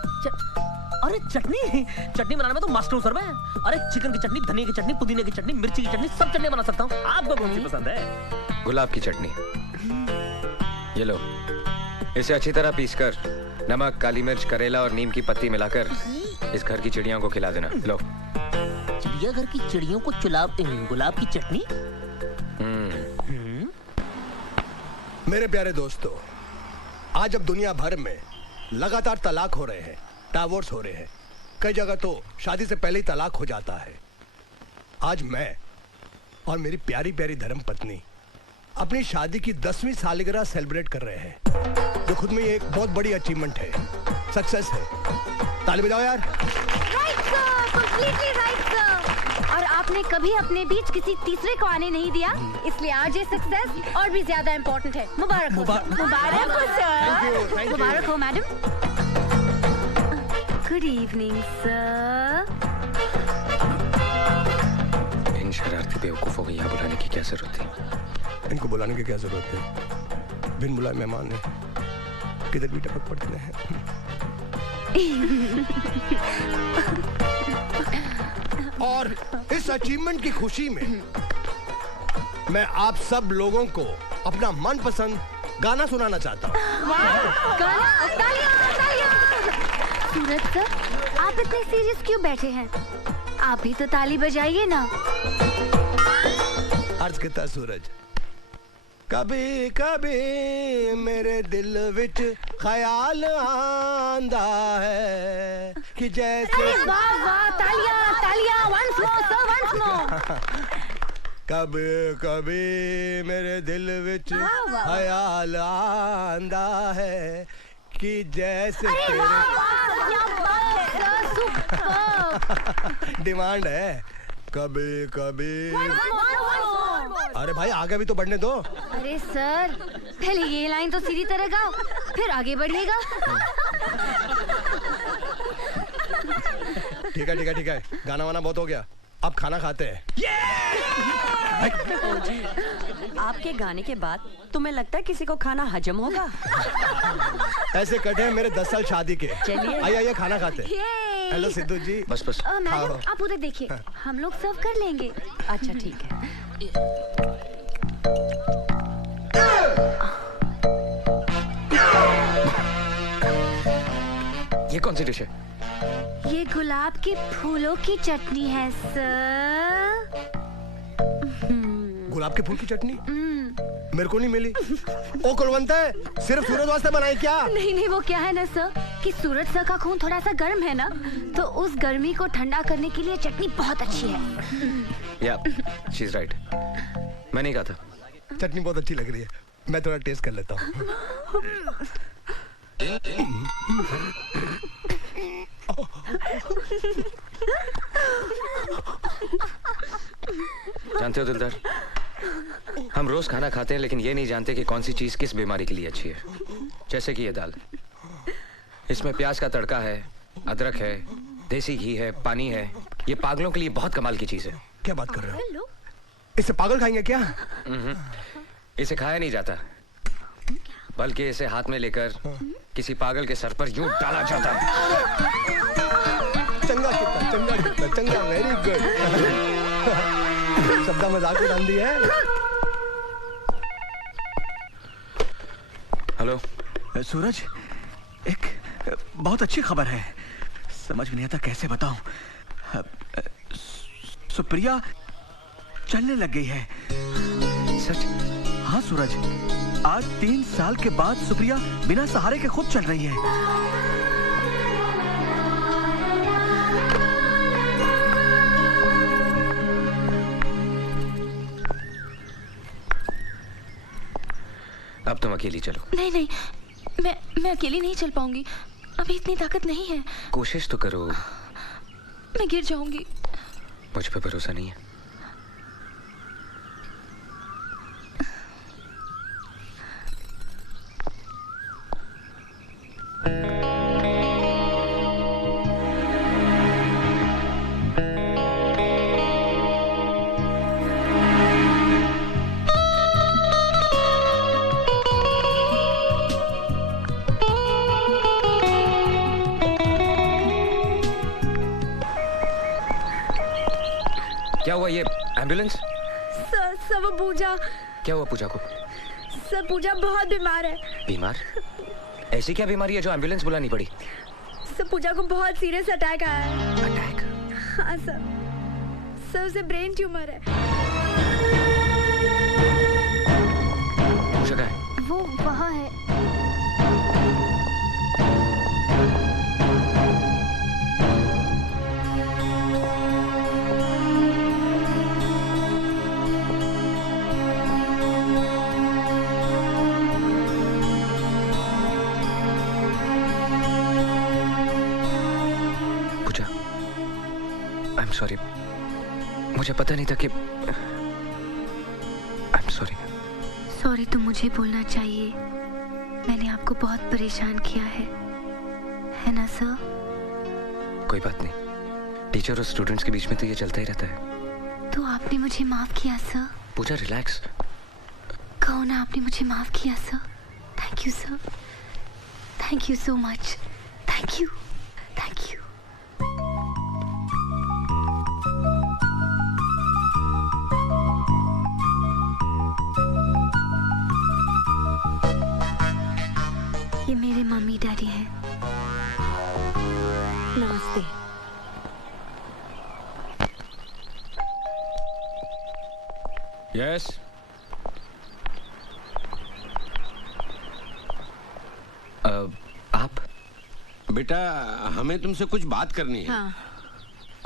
अरे चटनी बनाने में तो मास्टर हूँ सर मैं। अरे चिकन की चटनी, धनिया की चटनी, पुदीने की चटनी, मिर्ची की चटनी, सब चटनी बना सकता हूँ। आपको कौन सी पसंद है? गुलाब की चटनी। ये लो, इसे अच्छी तरह पीसकर नमक, काली मिर्च, करेला और नीम की पत्ती मिलाकर इस घर की चिड़ियों को खिला देना। लो। चिड़ियाघर की चिड़ियों को गुलाब की चटनी? मेरे प्यारे दोस्तों, आज जब दुनिया भर में लगातार तलाक हो रहे हैं, डाइवोर्स हो रहे हैं, कई जगह तो शादी से पहले ही तलाक हो जाता है, आज मैं और मेरी प्यारी प्यारी धर्मपत्नी अपनी शादी की 10वीं सालगिरह सेलिब्रेट कर रहे हैं, जो खुद में एक बहुत बड़ी अचीवमेंट है, सक्सेस है। ताली बजाओ यार। Right sir, completely right sir. और आपने कभी अपने बीच किसी तीसरे को आने नहीं दिया, इसलिए आज ये सक्सेस और भी ज्यादा इम्पोर्टेंट है। मुबारक हो सर। मुबारक हो मैडम। Good evening sir. इन शरारती बेवकूफों को यहाँ बुलाने की क्या जरूरत थी? इनको बुलाने की क्या जरूरत है? बिन बुलाए मेहमान ने किधर भी टपक पड़ते हैं। और इस अचीवमेंट की खुशी में मैं आप सब लोगों को अपना मनपसंद गाना सुनाना चाहता हूँ। सूरज सर, आप इतने सीरियस क्यों बैठे हैं? आप भी तो ताली बजाइए ना। अर्ज किता सूरज, कभी कभी मेरे दिल विच ख्याल आंदा है कि जैसे। अरे वाह वाह, तालियां तालियां, once more sir, once more। कभी कभी मेरे दिल विच ख्याल आंदा है कि जैसे डिमांड है कभी कभी। अरे भाई आगे भी तो बढ़ने दो। अरे सर, पहले ये लाइन तो सीधी तरह गाओ, फिर आगे बढ़िएगा। ठीक है ठीक है ठीक है, गाना वाना बहुत हो गया, अब खाना खाते हैं। आपके गाने के बाद तुम्हें लगता है किसी को खाना हजम होगा? ऐसे कटे हैं मेरे 10 साल शादी के। चलिए आइए आइए खाना खाते हैं। हेलो सिद्धू जी। बस बस। मैडम आप उधर देखिए, हम लोग सर्व कर लेंगे। अच्छा ठीक है। ये कौन सी डिश है? ये गुलाब के फूलों की चटनी है सर। गुलाब के फूल की चटनी मेरे को नहीं मिली। ओ कुलवंत है, सिर्फ सूरज वास्ते बनाई क्या? नहीं वो क्या है ना सर कि सूरज सर का खून थोड़ा सा गर्म है ना, तो उस गर्मी को ठंडा करने के लिए चटनी बहुत अच्छी है। या शी इज राइट, मैं नहीं कहा था। चटनी बहुत अच्छी लग रही है, मैं थोड़ा टेस्ट कर लेता हूँ। जानते हो दिलदार, हम रोज खाना खाते हैं लेकिन ये नहीं जानते कि कौन सी चीज किस बीमारी के लिए अच्छी है। जैसे कि ये दाल, इसमें प्याज का तड़का है, अदरक है, देसी घी है, पानी है। ये पागलों के लिए बहुत कमाल की चीज है। क्या बात कर रहे हो? इसे पागल खाएंगे क्या? इसे खाया नहीं जाता, बल्कि इसे हाथ में लेकर किसी पागल के सर पर यूं डाला जाता है। चंगा, वेरी गुड। सबका मजाक उड़ा दी है। हेलो सूरज, एक बहुत अच्छी खबर है। समझ में नहीं आता कैसे बताऊं। सुप्रिया चलने लग गई है। सच? हाँ सूरज, आज 3 साल के बाद सुप्रिया बिना सहारे के खुद चल रही है। अब तुम अकेली चलो। नहीं, मैं अकेली नहीं चल पाऊंगी। अभी इतनी ताकत नहीं है। कोशिश तो करो। मैं गिर जाऊंगी। मुझ पे भरोसा नहीं है? क्या हुआ? ये एम्बुलेंस? सर वो पूजा। क्या हुआ पूजा को? सर पूजा बहुत बीमार है। बीमार? ऐसी क्या बीमारी है जो एम्बुलेंस बुलानी पड़ी? सर पूजा को बहुत सीरियस अटैक आया है। अटैक? हाँ सर उसे ब्रेन ट्यूमर है। पूजा कहाँ है? वो वहाँ है। सॉरी, मुझे पता नहीं था कि I'm sorry। सॉरी तो मुझे बोलना चाहिए। मैंने आपको बहुत परेशान किया है ना सर? कोई बात नहीं, टीचर और स्टूडेंट्स के बीच में तो ये चलता ही रहता है। तो आपने मुझे माफ किया सर? पूजा रिलैक्स। कहो ना आपने मुझे माफ किया sir. Thank you sir, thank you so much. Thank you. ये मेरे मम्मी डैडी हैं। नमस्ते। यस। आप? बेटा हमें तुमसे कुछ बात करनी है। हाँ।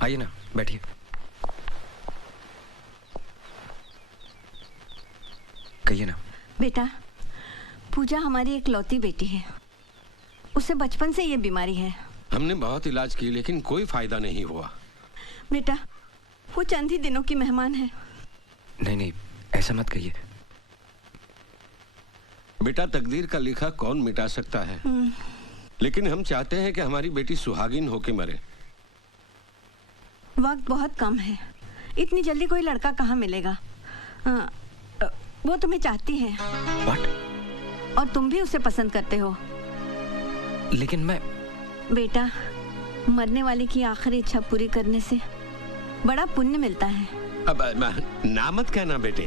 आइए ना, बैठिए। कहिए ना। बेटा पूजा हमारी एक लौती बेटी है। उसे बचपन से ये बीमारी है। हमने बहुत इलाज की लेकिन कोई फायदा नहीं हुआ। बेटा वो चंद ही दिनों की मेहमान है। नहीं, ऐसा मत कहिए। बेटा तकदीर का लिखा कौन मिटा सकता है, लेकिन हम चाहते हैं कि हमारी बेटी सुहागिन होके मरे। वक्त बहुत कम है, इतनी जल्दी कोई लड़का कहाँ मिलेगा। वो तुम्हें चाहती है। What? और तुम भी उसे पसंद करते हो। लेकिन मैं... बेटा मरने वाले की आखिरी इच्छा पूरी करने से बड़ा पुण्य मिलता है। अब ना मत कहना बेटे।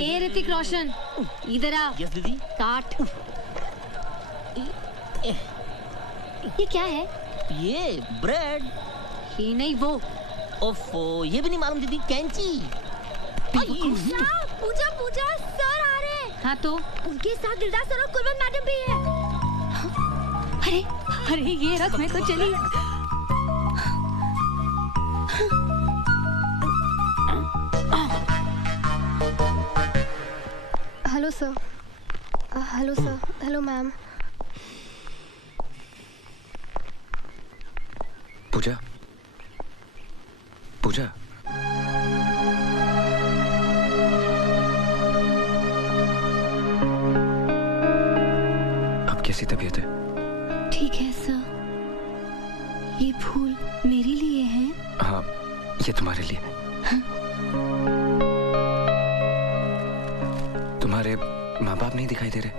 ए ऋतिक रोशन, इधर आ। यस दीदी। काट। ये क्या है? ये ब्रेड। ये नहीं वो। ओफो, ये भी नहीं मालूम दीदी। कैंची। पूजा पूजा सर आ रहे हैं। हाँ तो उनके साथ दिलदार सर और कुर्बान मैडम भी है। अरे अरे ये रख, मैं तो चली। Hello sir. Hello sir. Hello ma'am. Pooja, Pooja, अब कैसी तबीयत है? ठीक है सर। ये फूल मेरे लिए हैं? हाँ, ये तुम्हारे लिए। तुम्हारे माँ बाप नहीं दिखाई दे रहे?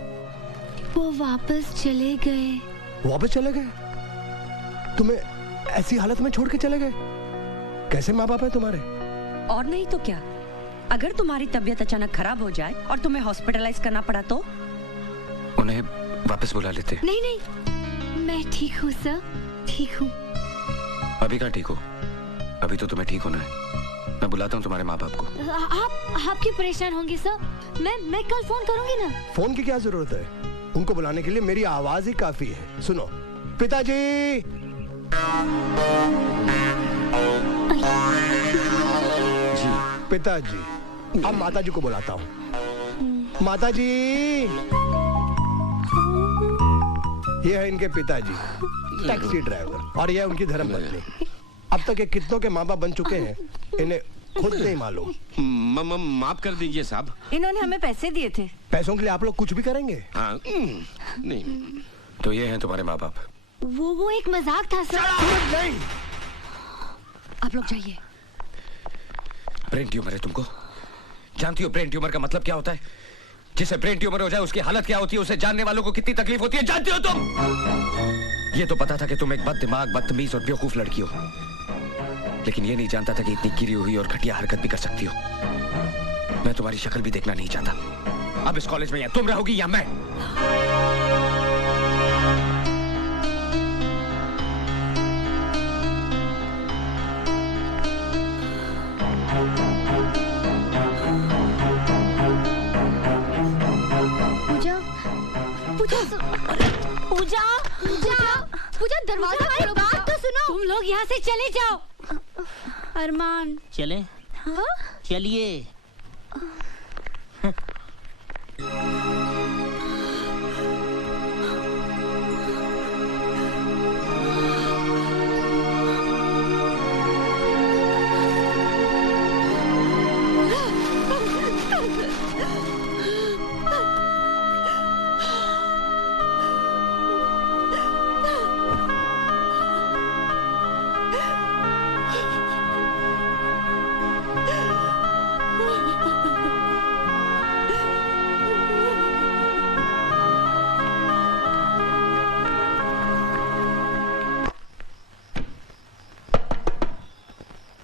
वो वापस चले गए। वापस चले गए? तुम्हें ऐसी हालत में छोड़ के चले गए? कैसे माँ बाप है तुम्हारे? और नहीं तो क्या, अगर तुम्हारी तबीयत अचानक खराब हो जाए और तुम्हें हॉस्पिटलाइज करना पड़ा तो? उन्हें वापस बुला लेते। नहीं नहीं, मैं ठीक हूँ सर, ठीक हूँ। अभी कहाँ ठीक हो? अभी तो तुम्हें ठीक होना है। मैं बुलाता हूँ तुम्हारे माँ बाप को। आप क्यों परेशान होंगे सर? मैं कल फोन करूंगी ना। फोन की क्या जरूरत है? उनको बुलाने के लिए मेरी आवाज ही काफी है। सुनो, पिताजी। जी पिताजी। अब माताजी को बुलाता हूँ। माताजी, ये है इनके पिताजी, टैक्सी ड्राइवर, और यह उनकी धर्मपत्नी। अब तक ये कितनों के माँ बाप बन चुके हैं, इन्हें खुद नहीं मालूम। माफ कर दीजिए साहब। इन्होंने हमें पैसे दिए थे। पैसों के लिए आप लोग कुछ भी करेंगे? हाँ, नहीं। तो ये हैं तुम्हारे माँ बाप। वो एक मजाक था सर। नहीं, आप लोग जाइए। ब्रेन ट्यूमर है तुमको? जानती हो ब्रेन ट्यूमर का मतलब क्या होता है? जिसे ब्रेन ट्यूमर हो जाए उसकी हालत क्या होती है, उसे जानने वालों को कितनी तकलीफ होती है जानती हो तुम? ये तो पता था कि तुम एक बददिमाग, बदतमीज और बेवकूफ लड़की हो, लेकिन ये नहीं जानता था कि इतनी गिरी हुई और घटिया हरकत भी कर सकती हो। मैं तुम्हारी शक्ल भी देखना नहीं चाहता। अब इस कॉलेज में या तुम रहोगी या मैं। पूजा पूजा पूजा, दरवाजा खोलो। बात तो सुनो। तुम लोग यहाँ से चले जाओ। अरमान चले? हाँ? चलिए।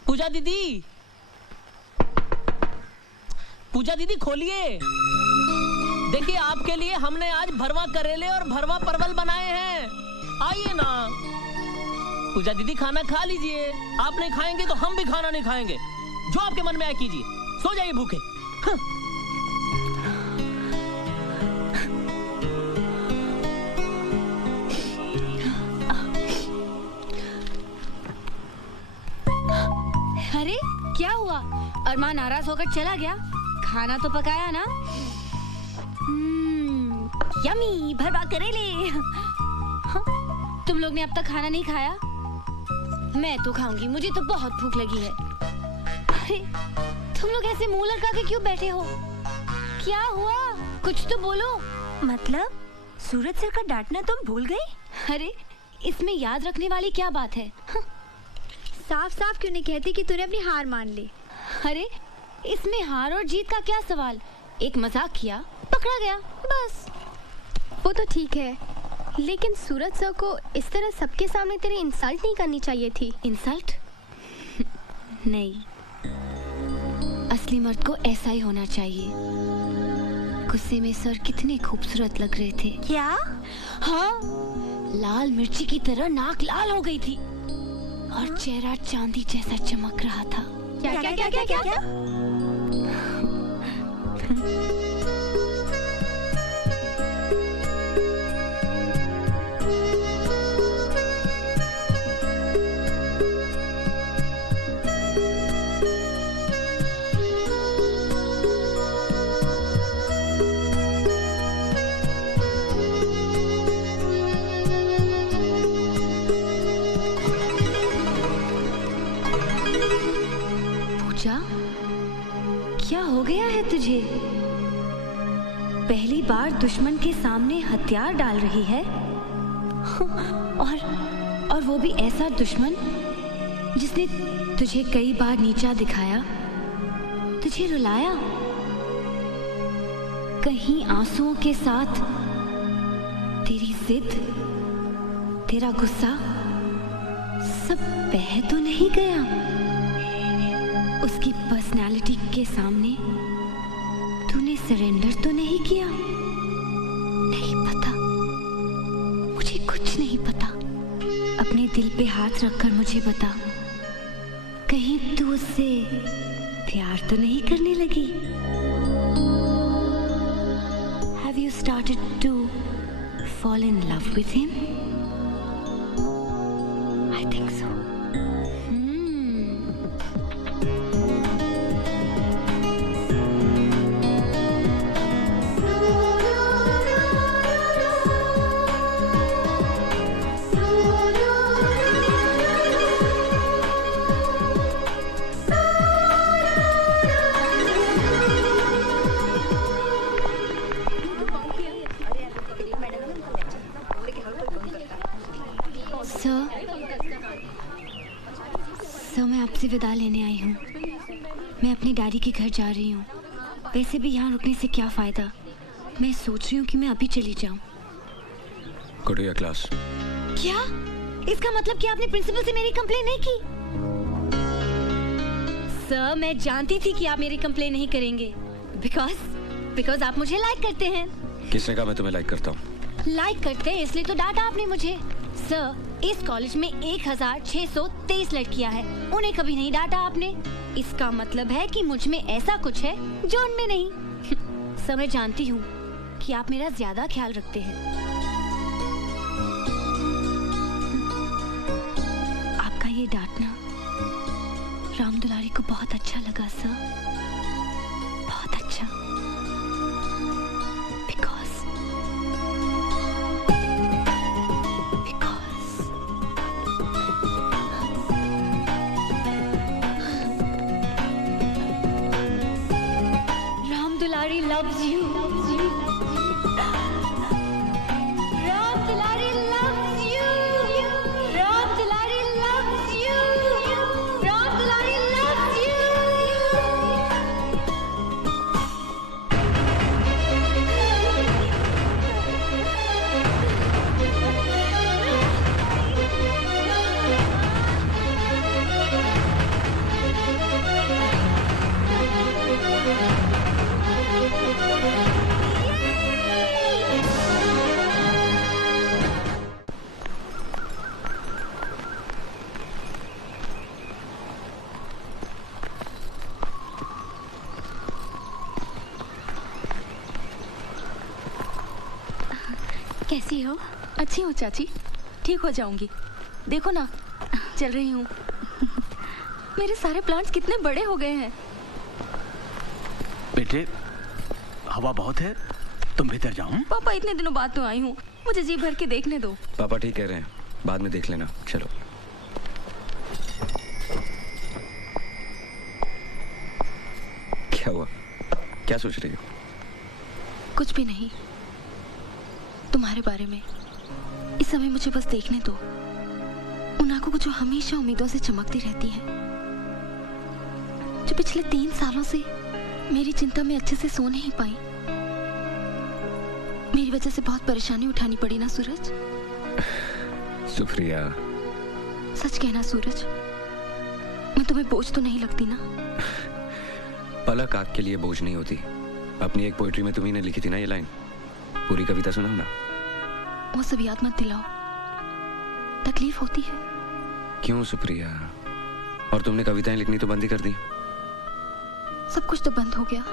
पूजा दीदी, पूजा दीदी खोलिए। देखिए आपके लिए हमने आज भरवा करेले और भरवा परवल बनाए हैं, आइए ना। पूजा दीदी खाना खा लीजिए। आप नहीं खाएंगे तो हम भी खाना नहीं खाएंगे। जो आपके मन में आए कीजिए, सो जाइए भूखे। अरे क्या हुआ? अरमान नाराज होकर चला गया? खाना तो पकाया ना? यमी भरवा करेले। तुम लोग ने अब तक खाना नहीं खाया? मैं तो खाऊंगी, मुझे तो बहुत भूख लगी है। अरे तुम लोग ऐसे मुंह लटका के क्यों बैठे हो? क्या हुआ? कुछ तो बोलो। मतलब सूरज सर का डांटना तुम भूल गई? अरे इसमें याद रखने वाली क्या बात है? साफ साफ क्यों नहीं कहती कि तूने अपनी हार मान ली? अरे इसमें हार और जीत का क्या सवाल? एक मजाक किया, पकड़ा गया, बस। वो तो ठीक है, लेकिन सूरज सर को इस तरह सबके सामने तेरी इंसल्ट नहीं करनी चाहिए थी। इंसल्ट? नहीं, असली मर्द को ऐसा ही होना चाहिए। गुस्से में सर कितने खूबसूरत लग रहे थे। क्या? हाँ, लाल मिर्ची की तरह नाक लाल हो गई थी और चेहरा चांदी जैसा चमक रहा था। क्या क्या क्या क्या क्या, क्या? क्या हो गया है तुझे? पहली बार दुश्मन के सामने हथियार डाल रही है और वो भी ऐसा दुश्मन जिसने तुझे कई बार नीचा दिखाया, तुझे रुलाया, कहीं आंसुओं के साथ तेरी जिद, तेरा गुस्सा सब बह तो नहीं गया? उसकी पर्सनालिटी के सामने तूने सरेंडर तो नहीं किया? नहीं पता, मुझे कुछ नहीं पता। अपने दिल पे हाथ रखकर मुझे बता, कहीं तू उससे प्यार तो नहीं करने लगी? Have you started to fall in love with him? I think so. Sir, मैं आपसे विदा लेने आई हूँ। मैं अपनी डैडी के घर जा रही हूँ। वैसे भी यहाँ रुकने से क्या फ़ायदा? मैं सोच रही हूँ कि मैं अभी चली जाऊँ। Go to your class. क्या? इसका मतलब कि आपने प्रिंसिपल से मेरी कंप्लेन नहीं की? सर, मैं जानती थी कि आप मेरी कंप्लेन नहीं करेंगे। बिकॉज आप मुझे लाइक करते हैं। किसने कहा मैं तुम्हें लाइक करता हूँ? लाइक करते हैं इसलिए तो डांटा आपने मुझे। सर, इस कॉलेज में 1623 लड़कियां हैं, उन्हें कभी नहीं डांटा आपने। इसका मतलब है कि मुझ में ऐसा कुछ है जो उनमें नहीं। सर, मैं जानती हूँ कि आप मेरा ज्यादा ख्याल रखते हैं। आपका ये डांटना राम दुलारी को बहुत अच्छा लगा सर, बहुत अच्छा। Dulari loves you. Ram Dulari loves you. Ram Dulari loves you. Ram Dulari loves you. कैसी हो? अच्छी हूँ चाची, ठीक हो जाऊंगी। देखो ना, चल रही हूँ। मेरे सारे प्लांट्स कितने बड़े हो गए हैं। बेटे, हवा बहुत है, तुम भीतर जाओ। पापा, इतने दिनों बाद तो आई हूँ, मुझे जी भर के देखने दो। पापा ठीक कह रहे हैं, बाद में देख लेना। चलो। क्या हुआ? क्या सोच रही हो? कुछ भी नहीं, तुम्हारे बारे में। इस समय मुझे बस देखने दो उन आंखों को जो हमेशा उम्मीदों से चमकती रहती हैं, जो पिछले 3 सालों से मेरी चिंता में अच्छे से सो नहीं पाई। मेरी वजह से बहुत परेशानी उठानी पड़ी ना सूरज? सुप्रिया, सच कहना सूरज, मैं तुम्हें बोझ तो नहीं लगती ना? पलक आग के लिए बोझ नहीं होती, अपनी एक पोइट्री में तुम्ही ने लिखी थी ना ये लाइन, पूरी कविता सुनाओ ना। वो सब याद मत दिलाओ, तकलीफ होती है। क्यों सुप्रिया? और तुमने कविताएं लिखनी तो बंद ही कर दी। सब कुछ तो बंद हो गया।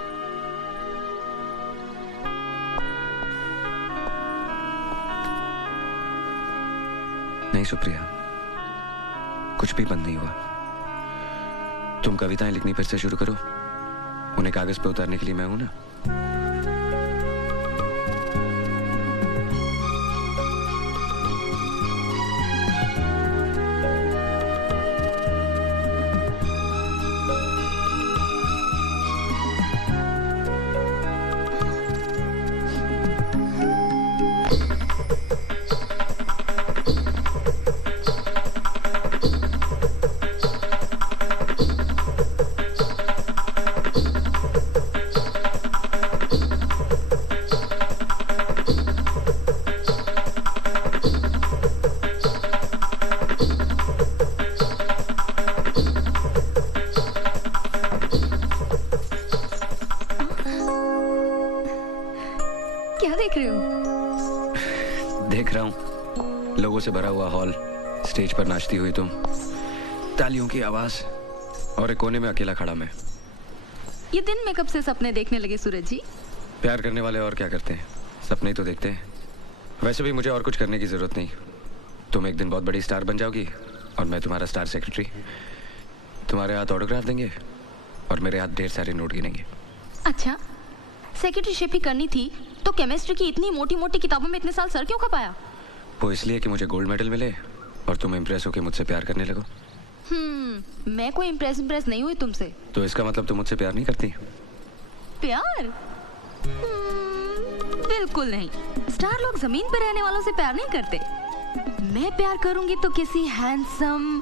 नहीं सुप्रिया, कुछ भी बंद नहीं हुआ। तुम कविताएं लिखनी फिर से शुरू करो, उन्हें कागज पे उतारने के लिए मैं हूं ना। से भरा हुआ हॉल, स्टेज पर नाचती हुई तुम, तालियों की आवाज, और एक कोने में अकेला खड़ा मैं। ये दिन में कब से सपने देखने लगे सूरज जी? प्यार करने वाले और क्या करते हैं, सपने ही तो देखते हैं। वैसे भी मुझे और कुछ करने की जरूरत नहीं। तुम एक दिन बहुत बड़ी स्टार बन जाओगी और मैं तुम्हारा स्टार सेक्रेटरी। तुम्हारे हाथ ऑटोग्राफ देंगे और मेरे हाथ ढेर सारे नोट गिनेंगे। अच्छा, सेक्रेटरीशिप ही करनी थी तो केमिस्ट्री की इतनी मोटी मोटी किताबों में इतने साल सर क्यों खपाया? वो इसलिए कि मुझे गोल्ड मेडल मिले और तुम इम्प्रेस होके मुझसे प्यार करने लगो। मैं कोई इम्प्रेस नहीं हुई तुमसे। तो इसका मतलब तुम मुझसे प्यार नहीं करती? प्यार? बिल्कुल नहीं। स्टार लोग जमीन पर रहने वालों से प्यार नहीं करते। मैं प्यार करूंगी तो किसी हैंडसम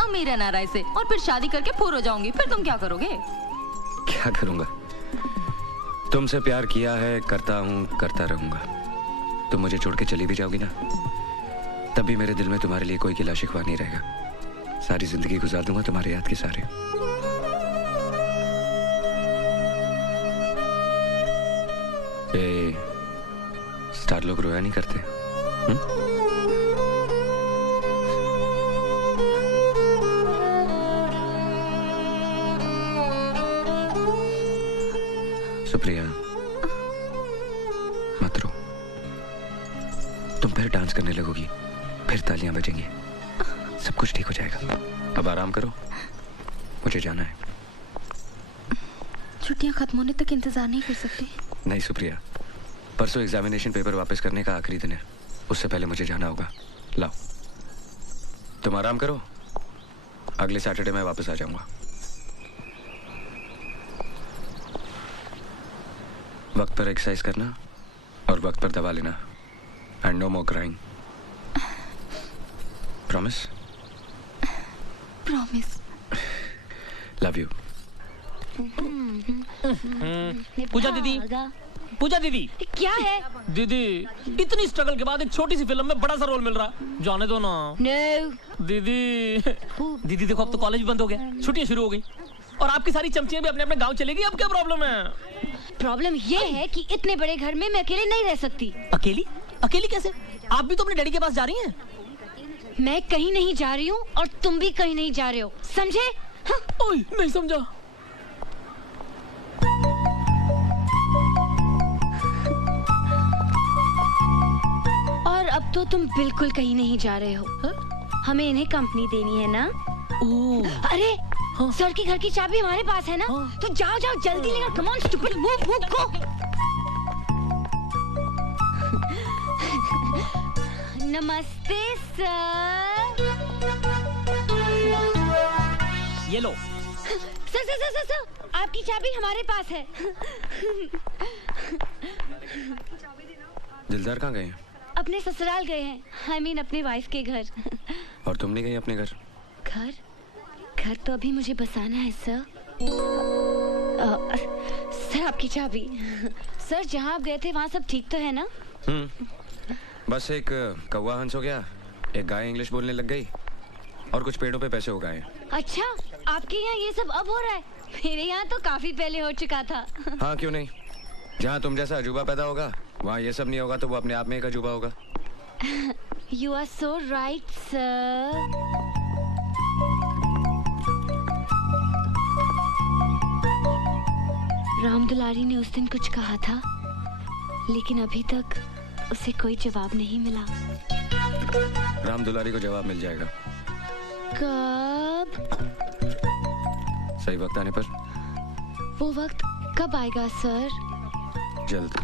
अमीर एनआरआई से, और फिर शादी करके पूर हो जाऊंगी। फिर तुम क्या करोगे? क्या करूंगा? तुमसे प्यार किया है, करता हूँ, करता रहूंगा। तुम मुझे छोड़ के चली भी जाओगी ना, तब भी मेरे दिल में तुम्हारे लिए कोई गिला शिकवा नहीं रहेगा। सारी जिंदगी गुजार दूंगा तुम्हारे याद के सारे। ए, स्टार लोग रोया नहीं करते। सुप्रिया, मत रो। तुम फिर डांस करने लगोगी, फिर तालियां बजेंगी, सब कुछ ठीक हो जाएगा। अब आराम करो, मुझे जाना है। छुट्टियां खत्म होने तक इंतजार नहीं कर सकते? नहीं सुप्रिया, परसों एग्जामिनेशन पेपर वापस करने का आखिरी दिन है, उससे पहले मुझे जाना होगा। लाओ, तुम आराम करो, अगले सैटरडे मैं वापस आ जाऊंगा। वक्त पर एक्सरसाइज करना और वक्त पर दवा लेना, and no more crying. Promise? Promise. Love you. Pooja दीदी, पूजा दीदी। क्या है? दीदी, इतनी स्ट्रगल के बाद एक छोटी सी फिल्म में बड़ा सा रोल मिल रहा, जाने दो ना। No. दीदी, दीदी देखो अब तो कॉलेज बंद हो गया, छुट्टियां शुरू हो गई और आपकी सारी चमचियां भी अपने अपने गांव चलेगी। अब क्या प्रॉब्लम है? प्रॉब्लम ये है कि इतने बड़े घर में मैं अकेले नहीं रह सकती। अकेली? अकेली कैसे? आप भी तो अपने डैडी के पास जा रही हैं। मैं कहीं नहीं जा रही हूँ और तुम भी कहीं नहीं जा रहे हो, समझे? हाँ? ओए, नहीं समझा। और अब तो तुम बिल्कुल कहीं नहीं जा रहे हो। हा? हमें इन्हें कंपनी देनी है ना? अरे हाँ? सर के घर की चाबी हमारे पास है ना? हाँ? तो जाओ जाओ जल्दी लेकर, come on stupid, move move go. नमस्ते सर। ये लो। सर सर सर सर, आपकी चाबी हमारे पास है। दिलदार कहाँ गए हैं? अपने ससुराल गए हैं, I mean अपने वाइफ के घर। और तुम नहीं गई अपने घर? घर? घर तो अभी मुझे बसाना है सर। सर आपकी चाबी। सर जहाँ आप गए थे वहाँ सब ठीक तो है ना? बस एक कौवा हंस हो गया, एक गाय इंग्लिश बोलने लग गई और कुछ पेड़ों पे पैसे उगाए। अच्छा, आपके यहाँ ये सब अब हो रहा है? मेरे यहाँ तो काफी पहले हो चुका था। हाँ क्यों नहीं, जहाँ तुम जैसा अजूबा पैदा होगा वहाँ ये सब नहीं होगा तो वो अपने आप में एक अजूबा होगा। You are so right, sir. Ram Dulari ने उस दिन कुछ कहा था, लेकिन अभी तक उसे कोई जवाब नहीं मिला। राम दुलारी को जवाब मिल जाएगा। कब? सही वक्त आने पर। वो वक्त कब आएगा सर? जल्द।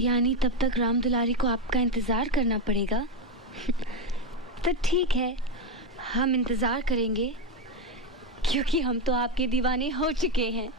यानी तब तक राम दुलारी को आपका इंतजार करना पड़ेगा। तो ठीक है, हम इंतजार करेंगे, क्योंकि हम तो आपके दीवाने हो चुके हैं।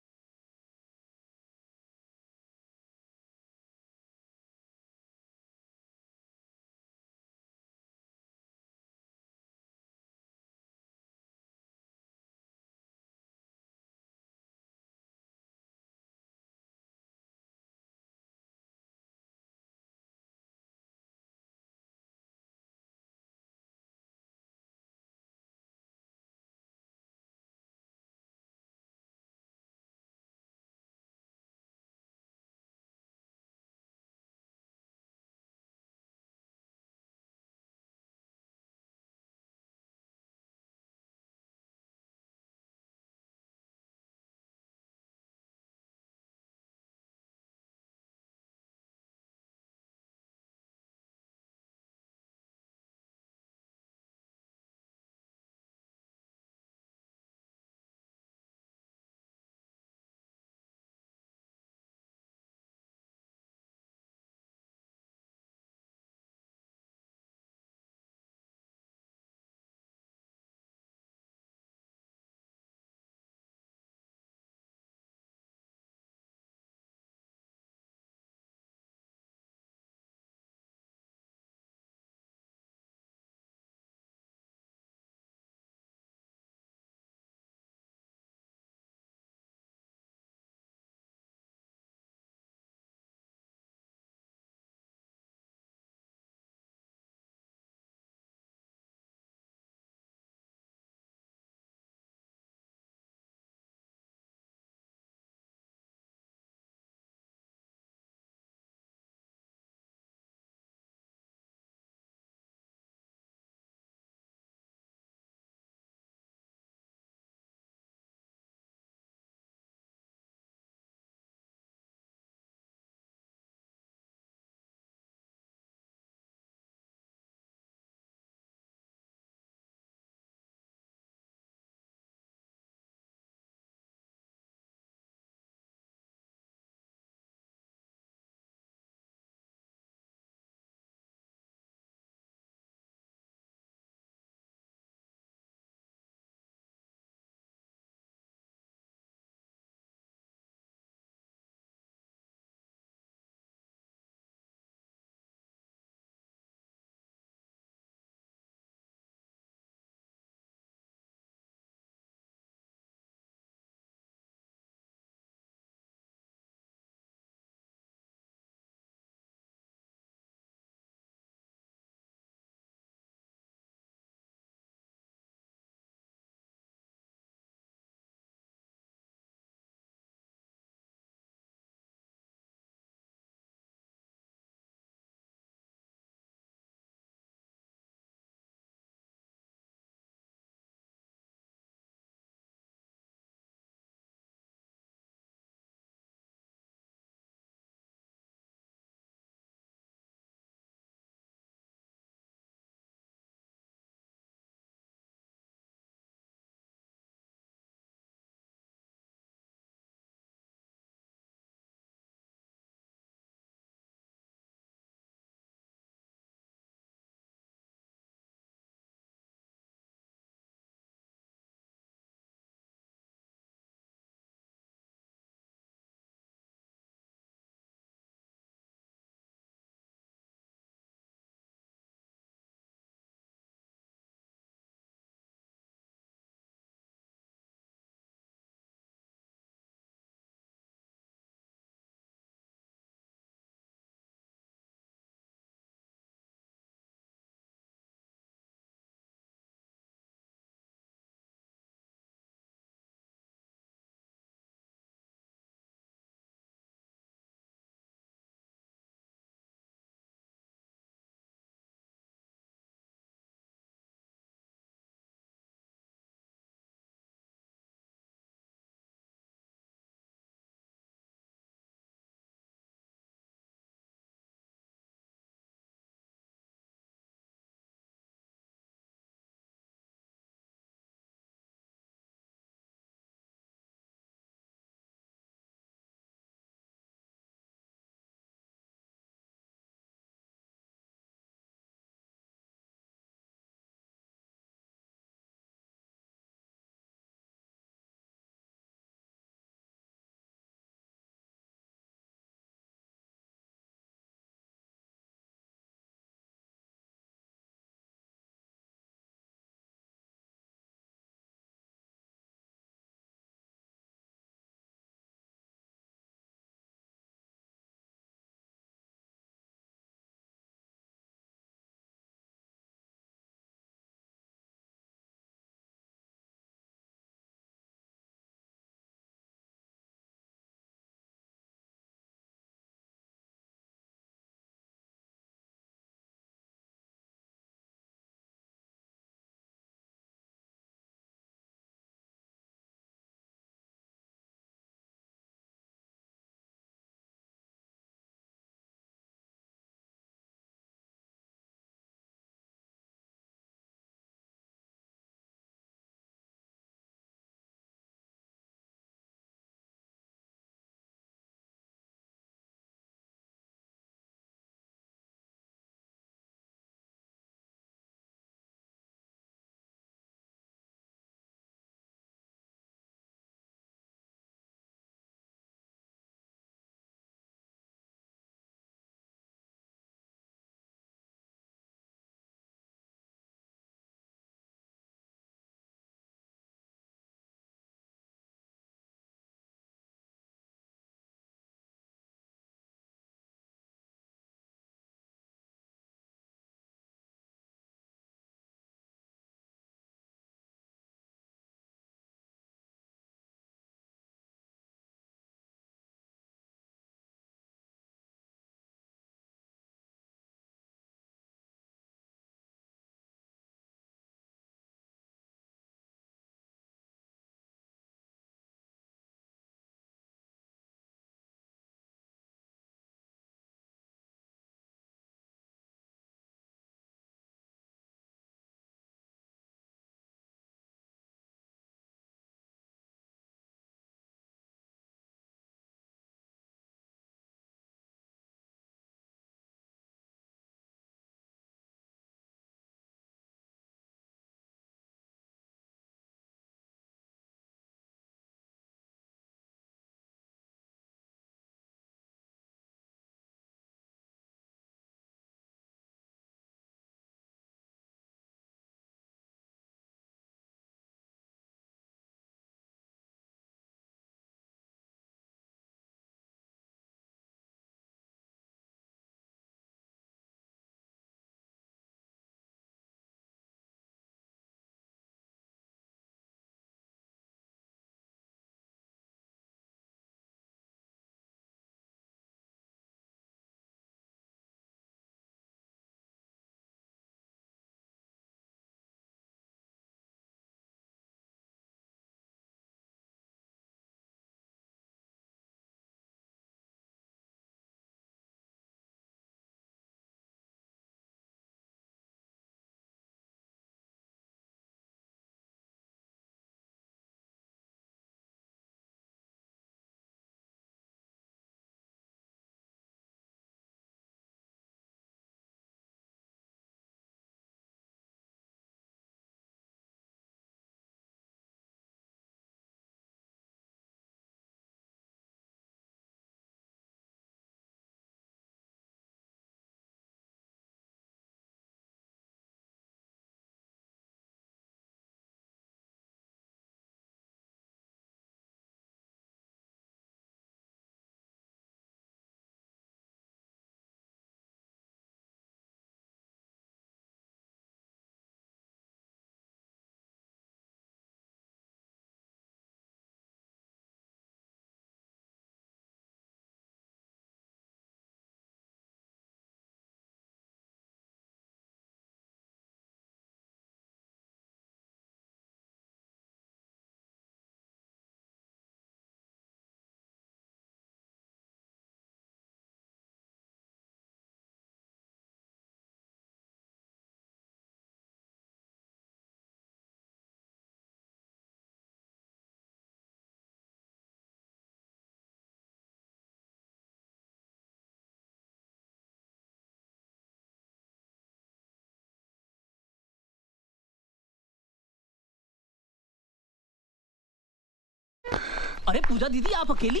अरे पूजा दीदी आप अकेली?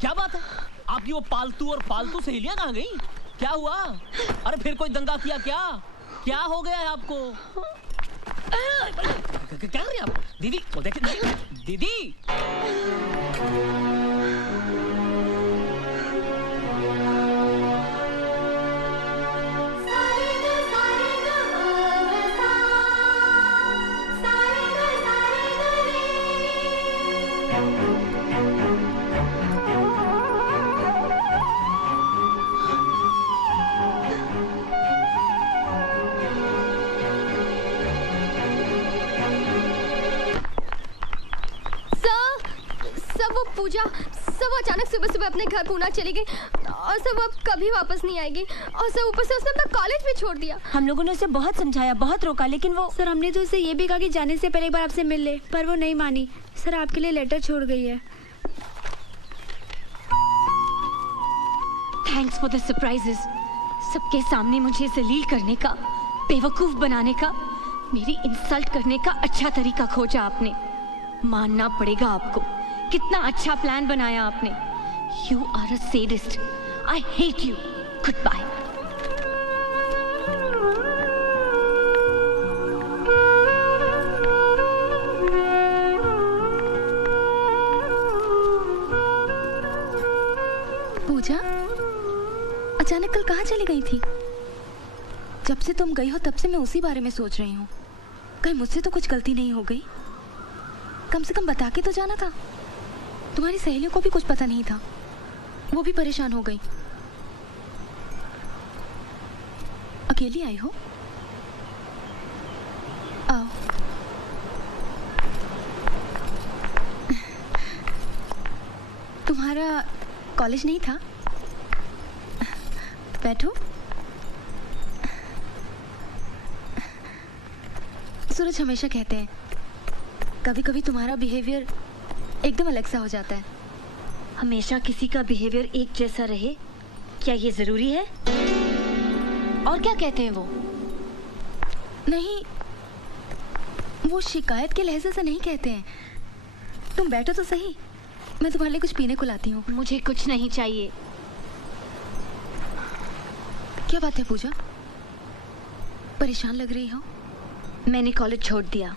क्या बात है? आपकी वो पालतू और फालतू सहेलियां कहाँ गई? क्या हुआ? अरे फिर कोई दंगा किया क्या? क्या हो गया है आपको? क्या कर रही हैं आप? दीदी वो देखिए दीदी। वो पूजा सब अचानक सुबह सुबह अपने घर पूना चली गई और सब अब कभी वापस नहीं आएगी और सब ऊपर से उसने अपना कॉलेज भी छोड़ दिया। हम लोगों ने उसे बहुत समझाया, बहुत रोका, लेकिन वो सर हमने तो उसे ये भी कहा कि जाने से पहले एक बार आपसे मिल ले, पर वो नहीं मानी। सर आपके लिए लेटर छोड़ गई है। Thanks for the surprises. सबके सामने मुझे जलील करने का, बेवकूफ बनाने का, मेरी इंसल्ट करने का अच्छा तरीका खोजा आपने। मानना पड़ेगा आपको, कितना अच्छा प्लान बनाया आपने। You are a sadist. I hate you. Goodbye. Pooja, अचानक कल कहाँ चली गई थी? जब से तुम गई हो तब से मैं उसी बारे में सोच रही हूँ। कहीं मुझसे तो कुछ गलती नहीं हो गई? कम से कम बता के तो जाना था। तुम्हारी सहेलियों को भी कुछ पता नहीं था, वो भी परेशान हो गई। अकेली आई हो? आओ। तुम्हारा कॉलेज नहीं था? बैठो। सूरज हमेशा कहते हैं कभी कभी तुम्हारा बिहेवियर एकदम अलग सा हो जाता है। हमेशा किसी का बिहेवियर एक जैसा रहे, क्या ये जरूरी है? और क्या कहते हैं वो? नहीं, वो शिकायत के लहजे से नहीं कहते हैं। तुम बैठो तो सही, मैं तुम्हारे लिए कुछ पीने को लाती हूँ। मुझे कुछ नहीं चाहिए। क्या बात है पूजा, परेशान लग रही हो? मैंने कॉलेज छोड़ दिया।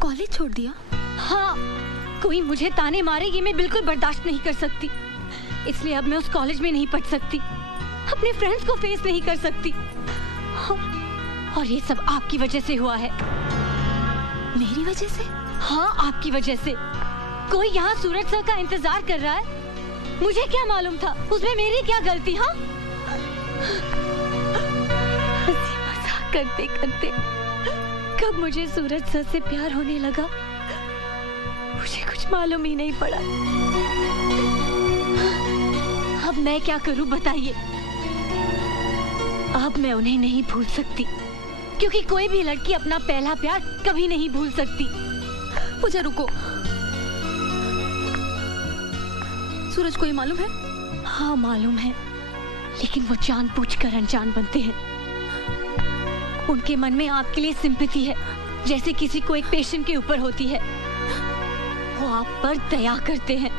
कॉलेज छोड़ दिया? हाँ, कोई मुझे ताने मारे ये मैं बिल्कुल बर्दाश्त नहीं कर सकती। इसलिए अब मैं उस कॉलेज में नहीं पढ़ सकती, अपने फ्रेंड्स को फेस नहीं कर सकती। हाँ, और ये सब आपकी वजह से हुआ है। मेरी वजह से? हाँ, आपकी वजह से। कोई यहाँ सूरज सर का इंतजार कर रहा है। मुझे क्या मालूम था उसमें मेरी क्या गलती? हाँ, हंसी मजाक करते करते कब मुझे सूरज सर से प्यार होने लगा मुझे कुछ मालूम ही नहीं पड़ा। अब मैं क्या करूं बताइए? अब मैं उन्हें नहीं भूल सकती, क्योंकि कोई भी लड़की अपना पहला प्यार कभी नहीं भूल सकती। पूजा रुको, सूरज को ये मालूम है? हाँ मालूम है, लेकिन वो जानबूझकर अनजान बनते हैं। उनके मन में आपके लिए सिंपैथी है, जैसे किसी को एक पेशेंट के ऊपर होती है। वो आप पर दया करते हैं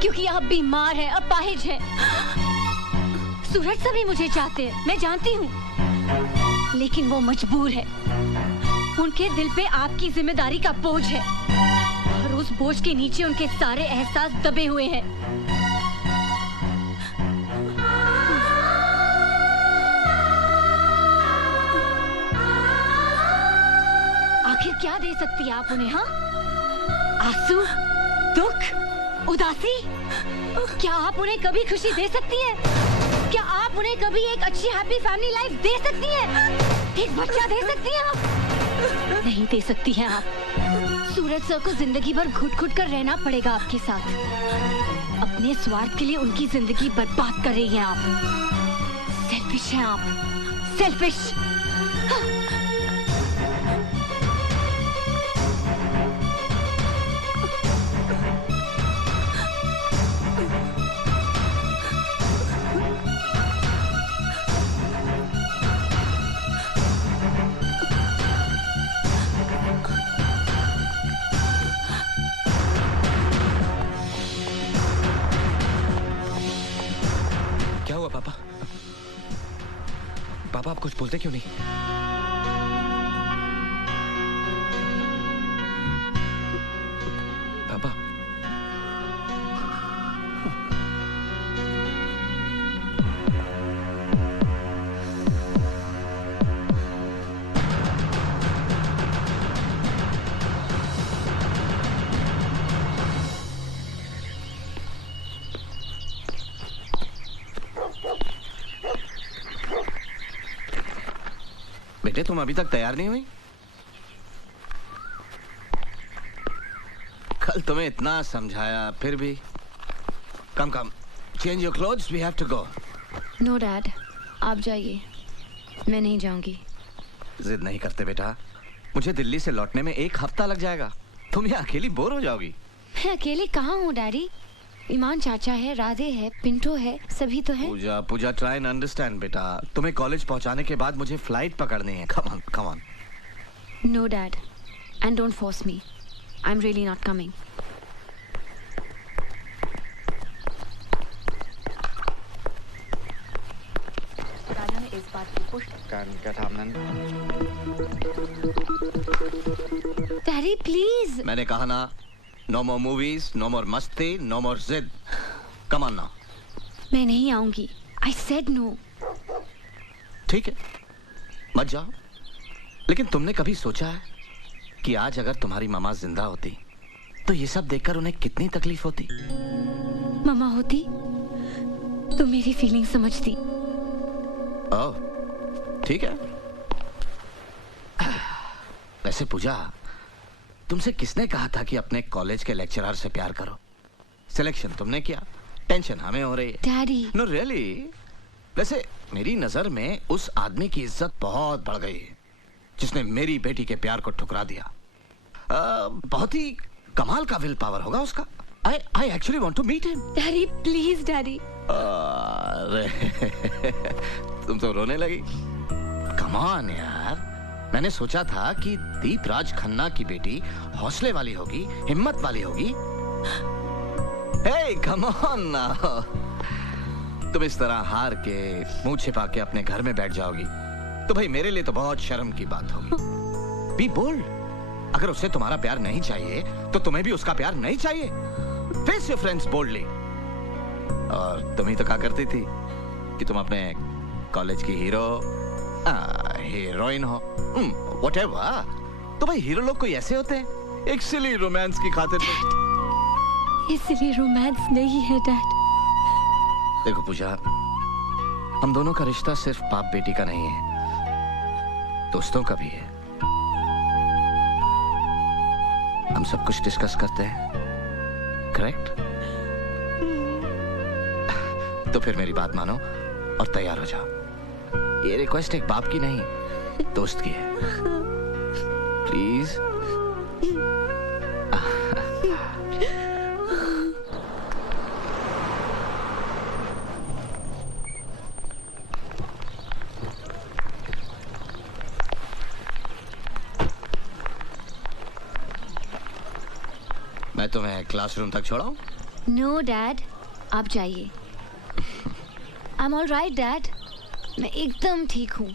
क्योंकि आप बीमार हैं, अपाहिज हैं। सूरज सभी मुझे चाहते हैं, मैं जानती हूँ, लेकिन वो मजबूर है। उनके दिल पे आपकी जिम्मेदारी का बोझ है और उस बोझ के नीचे उनके सारे एहसास दबे हुए हैं। आखिर क्या दे सकती है आप उन्हें? हाँ, आंसू, दुख, उदासी? क्या आप उन्हें कभी खुशी दे सकती हैं? क्या आप उन्हें कभी एक अच्छी हैप्पी फैमिली लाइफ दे सकती हैं? एक बच्चा दे सकती हैं आप? नहीं दे सकती हैं आप। सूरज सर को जिंदगी भर घुट-घुट कर रहना पड़ेगा आपके साथ। अपने स्वार्थ के लिए उनकी जिंदगी बर्बाद कर रही हैं आप। सेल्फिश हैं आप, सेल्फिश। पापा आप कुछ बोलते क्यों नहीं? पापा बेटे तुम अभी तक तैयार नहीं हुई? कल तुम्हें इतना समझाया फिर भी। Come come change your clothes, we have to go. No dad, आप जाइए, मैं नहीं जाऊंगी। जिद नहीं करते बेटा, मुझे दिल्ली से लौटने में 1 हफ्ता लग जाएगा। तुम यहाँ अकेली बोर हो जाओगी। मैं अकेले कहाँ हूँ डैडी? ईमान चाचा है, राधे है, पिंटो है, सभी तो है। पूजा पूजा ट्राई एंड अंडरस्टैंड बेटा। तुम्हें कॉलेज पहुंचाने के बाद मुझे फ्लाइट पकड़नी है। Come on come on. No dad, and don't force me, I am really not coming. Raja ने इस बात की पुष्टि डैडी प्लीज। मैंने कहा ना, नो मोर मूवीज, नो मोर मस्ती, नो मोर जिद। Come on now. मैं नहीं आऊंगी, आई सेड नो। ठीक है, मत जाओ। लेकिन तुमने कभी सोचा है कि आज अगर तुम्हारी मामा जिंदा होती तो ये सब देखकर उन्हें कितनी तकलीफ होती? मामा होती तो मेरी फीलिंग समझती। ओह, ठीक है। वैसे पूजा, तुमसे किसने कहा था कि अपने कॉलेज के लेक्चरर से प्यार करो? सिलेक्शन तुमने किया, टेंशन हमें हो रही है। डैडी। No really. वैसे मेरी नजर में उस आदमी की इज्जत बहुत बढ़ गई है जिसने मेरी बेटी के प्यार को ठुकरा दिया। बहुत ही कमाल का विल पावर होगा उसका। I actually want to meet him. Daddy please daddy. अरे तुम तो रोने लगी। Come on यार, मैंने सोचा था कि दीपराज खन्ना की बेटी हौसले वाली होगी, हिम्मत वाली होगी। Hey, come on now. तुम इस तरह हार के मुंह छिपा के अपने घर में बैठ जाओगी तो भाई मेरे लिए तो बहुत शर्म की बात होगी। Be bold. अगर उसे तुम्हारा प्यार नहीं चाहिए तो तुम्हें भी उसका प्यार नहीं चाहिए। Face your friends boldly. और तुम ही तो कहा करती थी कि तुम अपने कॉलेज की हीरोइन हो। Whatever. तो भाई हीरो लोग कोई ऐसे होते हैं, एक सिली रोमांस की खातिर। ये सिली रोमांस नहीं है डैड। देखो पूजा, हम दोनों का रिश्ता सिर्फ बाप बेटी का नहीं है, दोस्तों का भी है। हम सब कुछ डिस्कस करते हैं, करेक्ट? तो फिर मेरी बात मानो और तैयार हो जाओ। ये रिक्वेस्ट एक बाप की नहीं, दोस्त की है। प्लीज। मैं तुम्हें क्लासरूम तक छोड़ाऊं? नो डैड, आप जाइए। I am all right dad, मैं एकदम ठीक हूँ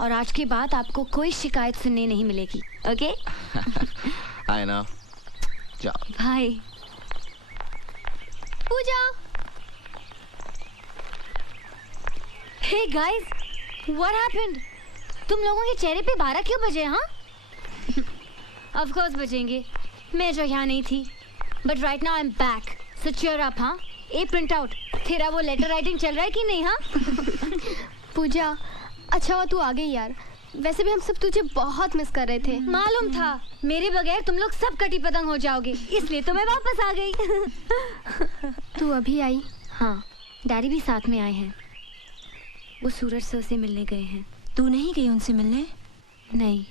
और आज के बाद आपको कोई शिकायत सुनने नहीं मिलेगी। ओके? I know. जाओ। Bye. Pooja. Hey guys, what happened? तुम लोगों के चेहरे पे 12 क्यों बजे? हाँ? ऑफ कोर्स बजेंगे, मैं जो यहाँ नहीं थी। But right now I am back, so cheer up. हाँ? ए प्रिंट आउट, तेरा वो लेटर राइटिंग चल रहा है कि नहीं? हाँ? पूजा, अच्छा हुआ तू आ गई यार, वैसे भी हम सब तुझे बहुत मिस कर रहे थे। मालूम था, मेरे बगैर तुम लोग सब कटी पतंग हो जाओगे, इसलिए तो मैं वापस आ गई। तू अभी आई? हाँ, डैडी भी साथ में आए हैं। वो सूरज सर से मिलने गए हैं। तू नहीं गई उनसे मिलने? नहीं,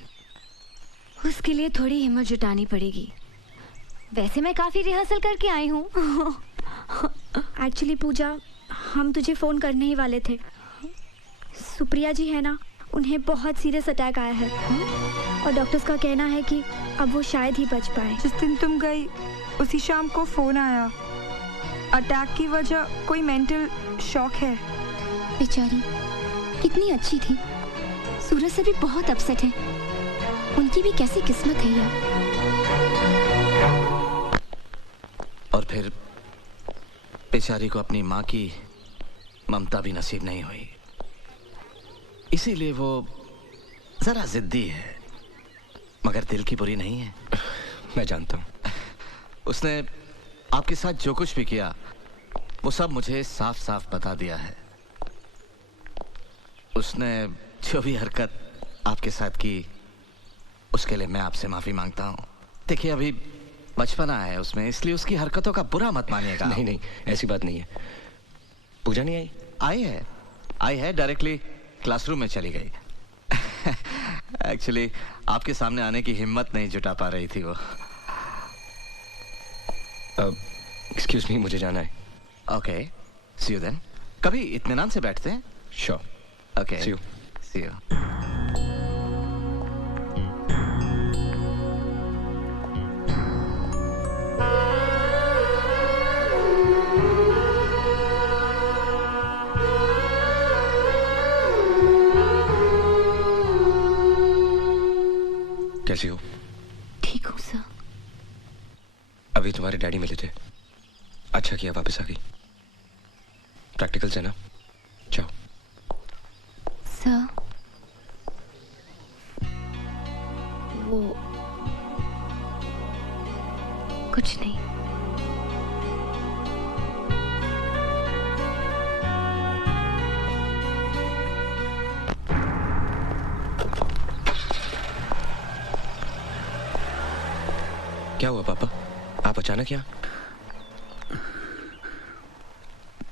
उसके लिए थोड़ी हिम्मत जुटानी पड़ेगी। वैसे मैं काफी रिहर्सल करके आई हूँ। एक्चुअली पूजा, हम तुझे फ़ोन करने ही वाले थे। सुप्रिया जी है ना, उन्हें बहुत सीरियस अटैक आया है और डॉक्टर्स का कहना है कि अब वो शायद ही बच पाए। जिस दिन तुम गई उसी शाम को फ़ोन आया। अटैक की वजह कोई मेंटल शॉक है। बेचारी कितनी अच्छी थी, सूरज से भी बहुत अपसेट है। उनकी भी कैसी किस्मत है यार। और फिर बेचारी को अपनी माँ की ममता भी नसीब नहीं हुई, इसीलिए वो जरा जिद्दी है, मगर दिल की बुरी नहीं है। मैं जानता हूँ। उसने आपके साथ जो कुछ भी किया वो सब मुझे साफ साफ बता दिया है। उसने जो भी हरकत आपके साथ की उसके लिए मैं आपसे माफी मांगता हूँ। देखिए अभी बचपना है उसमें, इसलिए उसकी हरकतों का बुरा मत मानिएगा। नहीं नहीं, ऐसी बात नहीं है। पूजा नहीं आई? आई है डायरेक्टली क्लासरूम में चली गई। एक्चुअली आपके सामने आने की हिम्मत नहीं जुटा पा रही थी वो। एक्सक्यूज मी, मुझे जाना है। Okay, see you then. कभी इत्मीनान से बैठते हैं। Sure. Okay, see you. See you. कैसी हो? ठीक हूँ सर। अभी तुम्हारे डैडी मिले थे, अच्छा किया वापस आ गई। प्रैक्टिकल से ना, जाओ। सर वो कुछ नहीं। क्या हुआ पापा, आप अचानक यहाँ?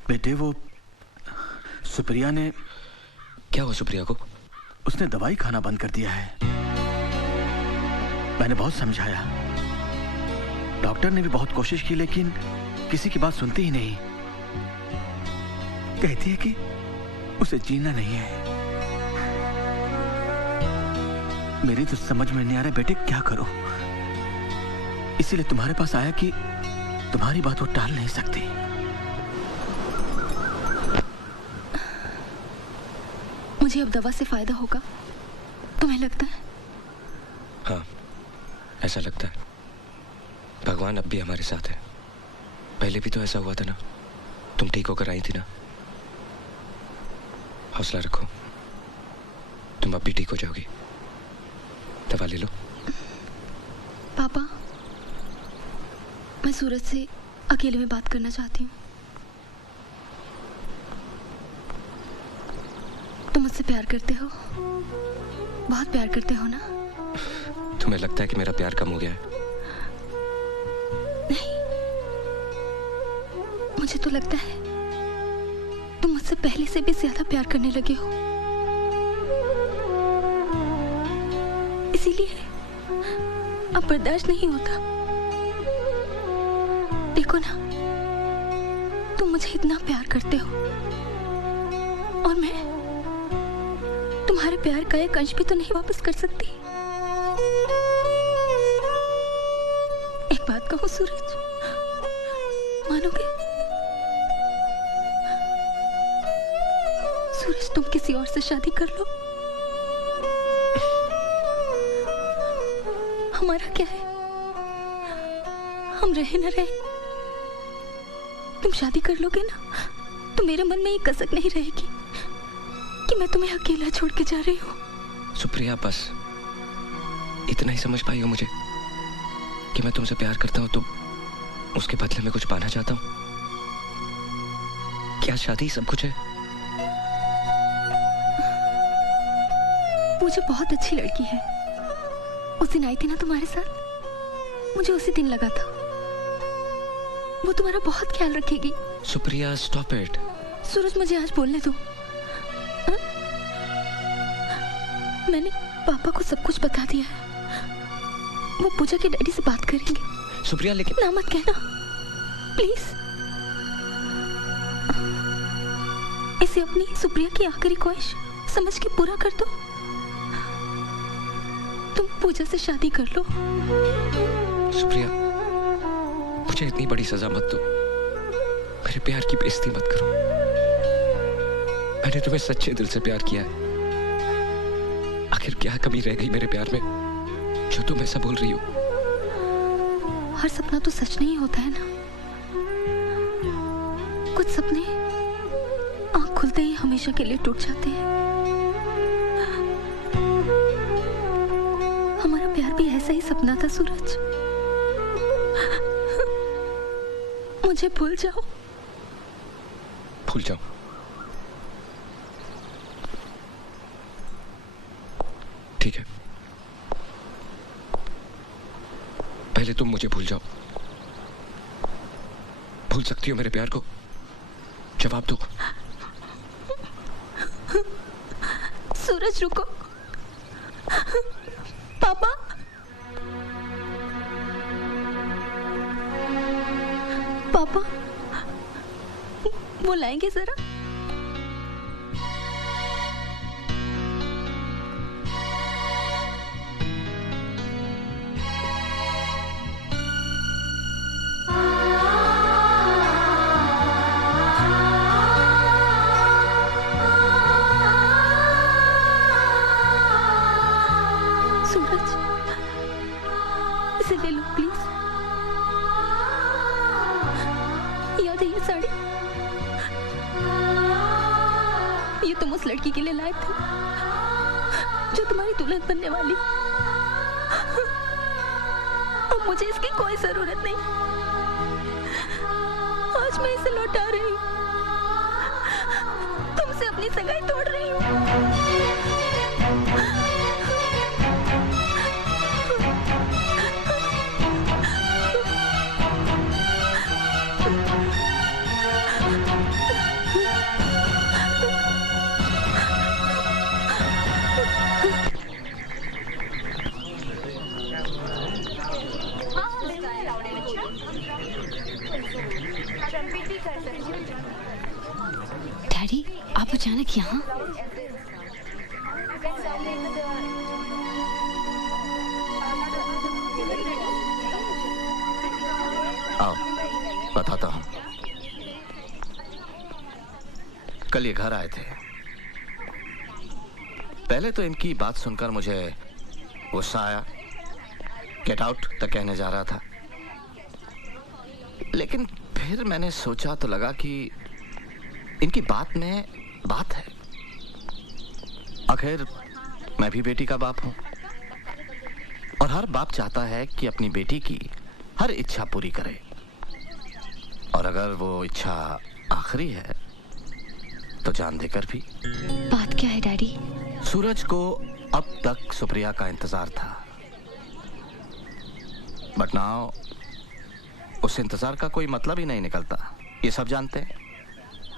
बेटे वो सुप्रिया ने। क्या हुआ सुप्रिया को? उसने दवाई खाना बंद कर दिया है। मैंने बहुत समझाया, डॉक्टर ने भी बहुत कोशिश की, लेकिन किसी की बात सुनती ही नहीं। कहती है कि उसे जीना नहीं है। मेरी तो समझ में नहीं आ रहा बेटे क्या करो, इसीलिए तुम्हारे पास आया कि तुम्हारी बात वो टाल नहीं सकती। मुझे अब दवा से फायदा होगा, तुम्हें लगता है? हाँ, ऐसा लगता है। भगवान अब भी हमारे साथ है। पहले भी तो ऐसा हुआ था ना, तुम ठीक होकर आई थी ना। हौसला रखो, तुम अब भी ठीक हो जाओगी। दवा ले लो। पापा, मैं सूरज से अकेले में बात करना चाहती हूँ। तुम मुझसे प्यार करते हो? बहुत प्यार करते हो ना? तुम्हें लगता है कि मेरा प्यार कम हो गया है? नहीं, मुझे तो लगता है तुम मुझसे पहले से भी ज्यादा प्यार करने लगे हो। इसीलिए अब बर्दाश्त नहीं होता। देखो ना, तुम मुझे इतना प्यार करते हो और मैं तुम्हारे प्यार का एक अंश भी तो नहीं वापस कर सकती। एक बात कहूं सूरज, मानोगे? सूरज, तुम किसी और से शादी कर लो, हमारा क्या है? हम रहे न रहे, तुम शादी कर लोगे ना, तो मेरे मन में ये कसक नहीं रहेगी कि मैं तुम्हें अकेला छोड़ के जा रही हूँ। सुप्रिया, बस इतना ही समझ पाई हो मुझे कि मैं तुमसे प्यार करता हूँ तो उसके बदले में कुछ पाना चाहता हूँ। क्या शादी सब कुछ है? मुझे बहुत अच्छी लड़की है, उस दिन आई थी ना तुम्हारे साथ, मुझे उसी दिन लगा था वो तुम्हारा बहुत ख्याल रखेगी। Supriya, stop it. सूरज, मुझे आज बोलने दो। हा? मैंने पापा को सब कुछ बता दिया है, वो पूजा के डैडी से बात करेंगे। सुप्रिया, लेकिन ना मत कहना प्लीज। इसे अपनी सुप्रिया की आखिरी ख्वाहिश समझ के पूरा कर दो। तुम पूजा से शादी कर लो। सुप्रिया, मुझे इतनी बड़ी सजा मत दो, मेरे प्यार की बेइज्जती मत करो। मैंने तुम्हें सच्चे दिल से प्यार किया है, आखिर क्या कमी रह गई मेरे प्यार में जो तुम ऐसा बोल रही हो? हर सपना तो सच नहीं होता है ना। कुछ सपने आंख खुलते ही हमेशा के लिए टूट जाते हैं। हमारा प्यार भी ऐसा ही सपना था सूरज। मुझे भूल जाओ। भूल जाओ? ठीक है, पहले तुम मुझे भूल जाओ। भूल सकती हो मेरे प्यार को? जवाब दो। सूरज रुको। पापा, पापा बुलाएंगे जरा? सूरज, इसे ले लो प्लीज। याद है ये साड़ी? ये तुम उस लड़की के लिए लाए थे जो तुम्हारी दुल्हन बनने वाली। अब मुझे इसकी कोई जरूरत नहीं। आज मैं इसे लौटा रही हूँ। तुमसे अपनी सगाई तोड़ रही हूँ। डैडी, आप अचानक यहाँ? आओ बताता हूँ। कल ये घर आए थे। पहले तो इनकी बात सुनकर मुझे गुस्सा आया, गेट आउट तक कहने जा रहा था। लेकिन फिर मैंने सोचा तो लगा कि इनकी बात में बात है। आखिर मैं भी बेटी का बाप हूं और हर बाप चाहता है कि अपनी बेटी की हर इच्छा पूरी करे। और अगर वो इच्छा आखिरी है तो जान देकर भी। बात क्या है डैडी? सूरज को अब तक सुप्रिया का इंतजार था, बट नाउ उस इंतजार का कोई मतलब ही नहीं निकलता। ये सब जानते हैं,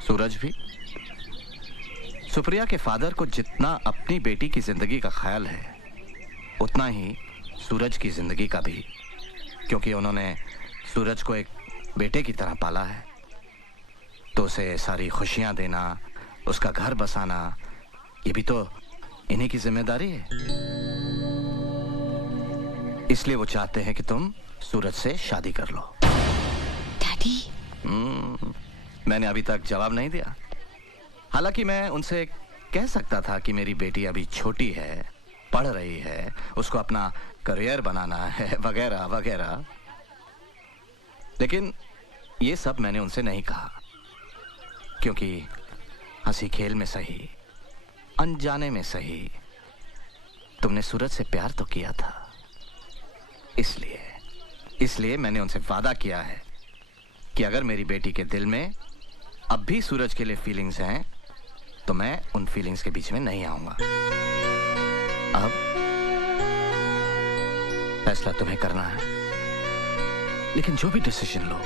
सूरज भी। सुप्रिया के फादर को जितना अपनी बेटी की जिंदगी का ख्याल है उतना ही सूरज की जिंदगी का भी, क्योंकि उन्होंने सूरज को एक बेटे की तरह पाला है। तो उसे सारी खुशियां देना, उसका घर बसाना, ये भी तो इन्हीं की जिम्मेदारी है। इसलिए वो चाहते हैं कि तुम सूरज से शादी कर लो। डैडी, मैंने अभी तक जवाब नहीं दिया। हालांकि मैं उनसे कह सकता था कि मेरी बेटी अभी छोटी है, पढ़ रही है, उसको अपना करियर बनाना है, वगैरह वगैरह। लेकिन ये सब मैंने उनसे नहीं कहा, क्योंकि हंसी खेल में सही, अनजाने में सही, तुमने सूरज से प्यार तो किया था। इसलिए मैंने उनसे वादा किया है कि अगर मेरी बेटी के दिल में अब भी सूरज के लिए फीलिंग्स हैं तो मैं उन फीलिंग्स के बीच में नहीं आऊंगा। अब फैसला तुम्हें करना है, लेकिन जो भी डिसीजन लो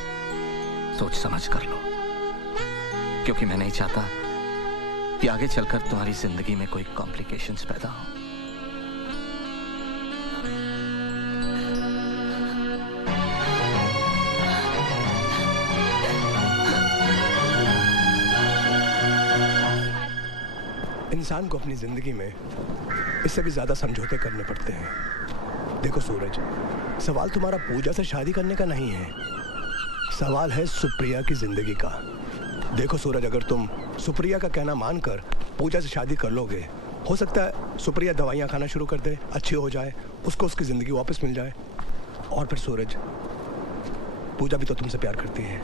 सोच समझ कर लो, क्योंकि मैं नहीं चाहता कि आगे चलकर तुम्हारी जिंदगी में कोई कॉम्प्लिकेशंस पैदा हो। इंसान को अपनी जिंदगी में इससे भी ज्यादा समझौते करने पड़ते हैं। देखो सूरज, सवाल तुम्हारा पूजा से शादी करने का नहीं है, सवाल है सुप्रिया की जिंदगी का। देखो सूरज, अगर तुम सुप्रिया का कहना मानकर पूजा से शादी कर लोगे हो सकता है सुप्रिया दवाइयाँ खाना शुरू कर दे, अच्छी हो जाए, उसको उसकी जिंदगी वापस मिल जाए। और फिर सूरज, पूजा भी तो तुमसे प्यार करती है।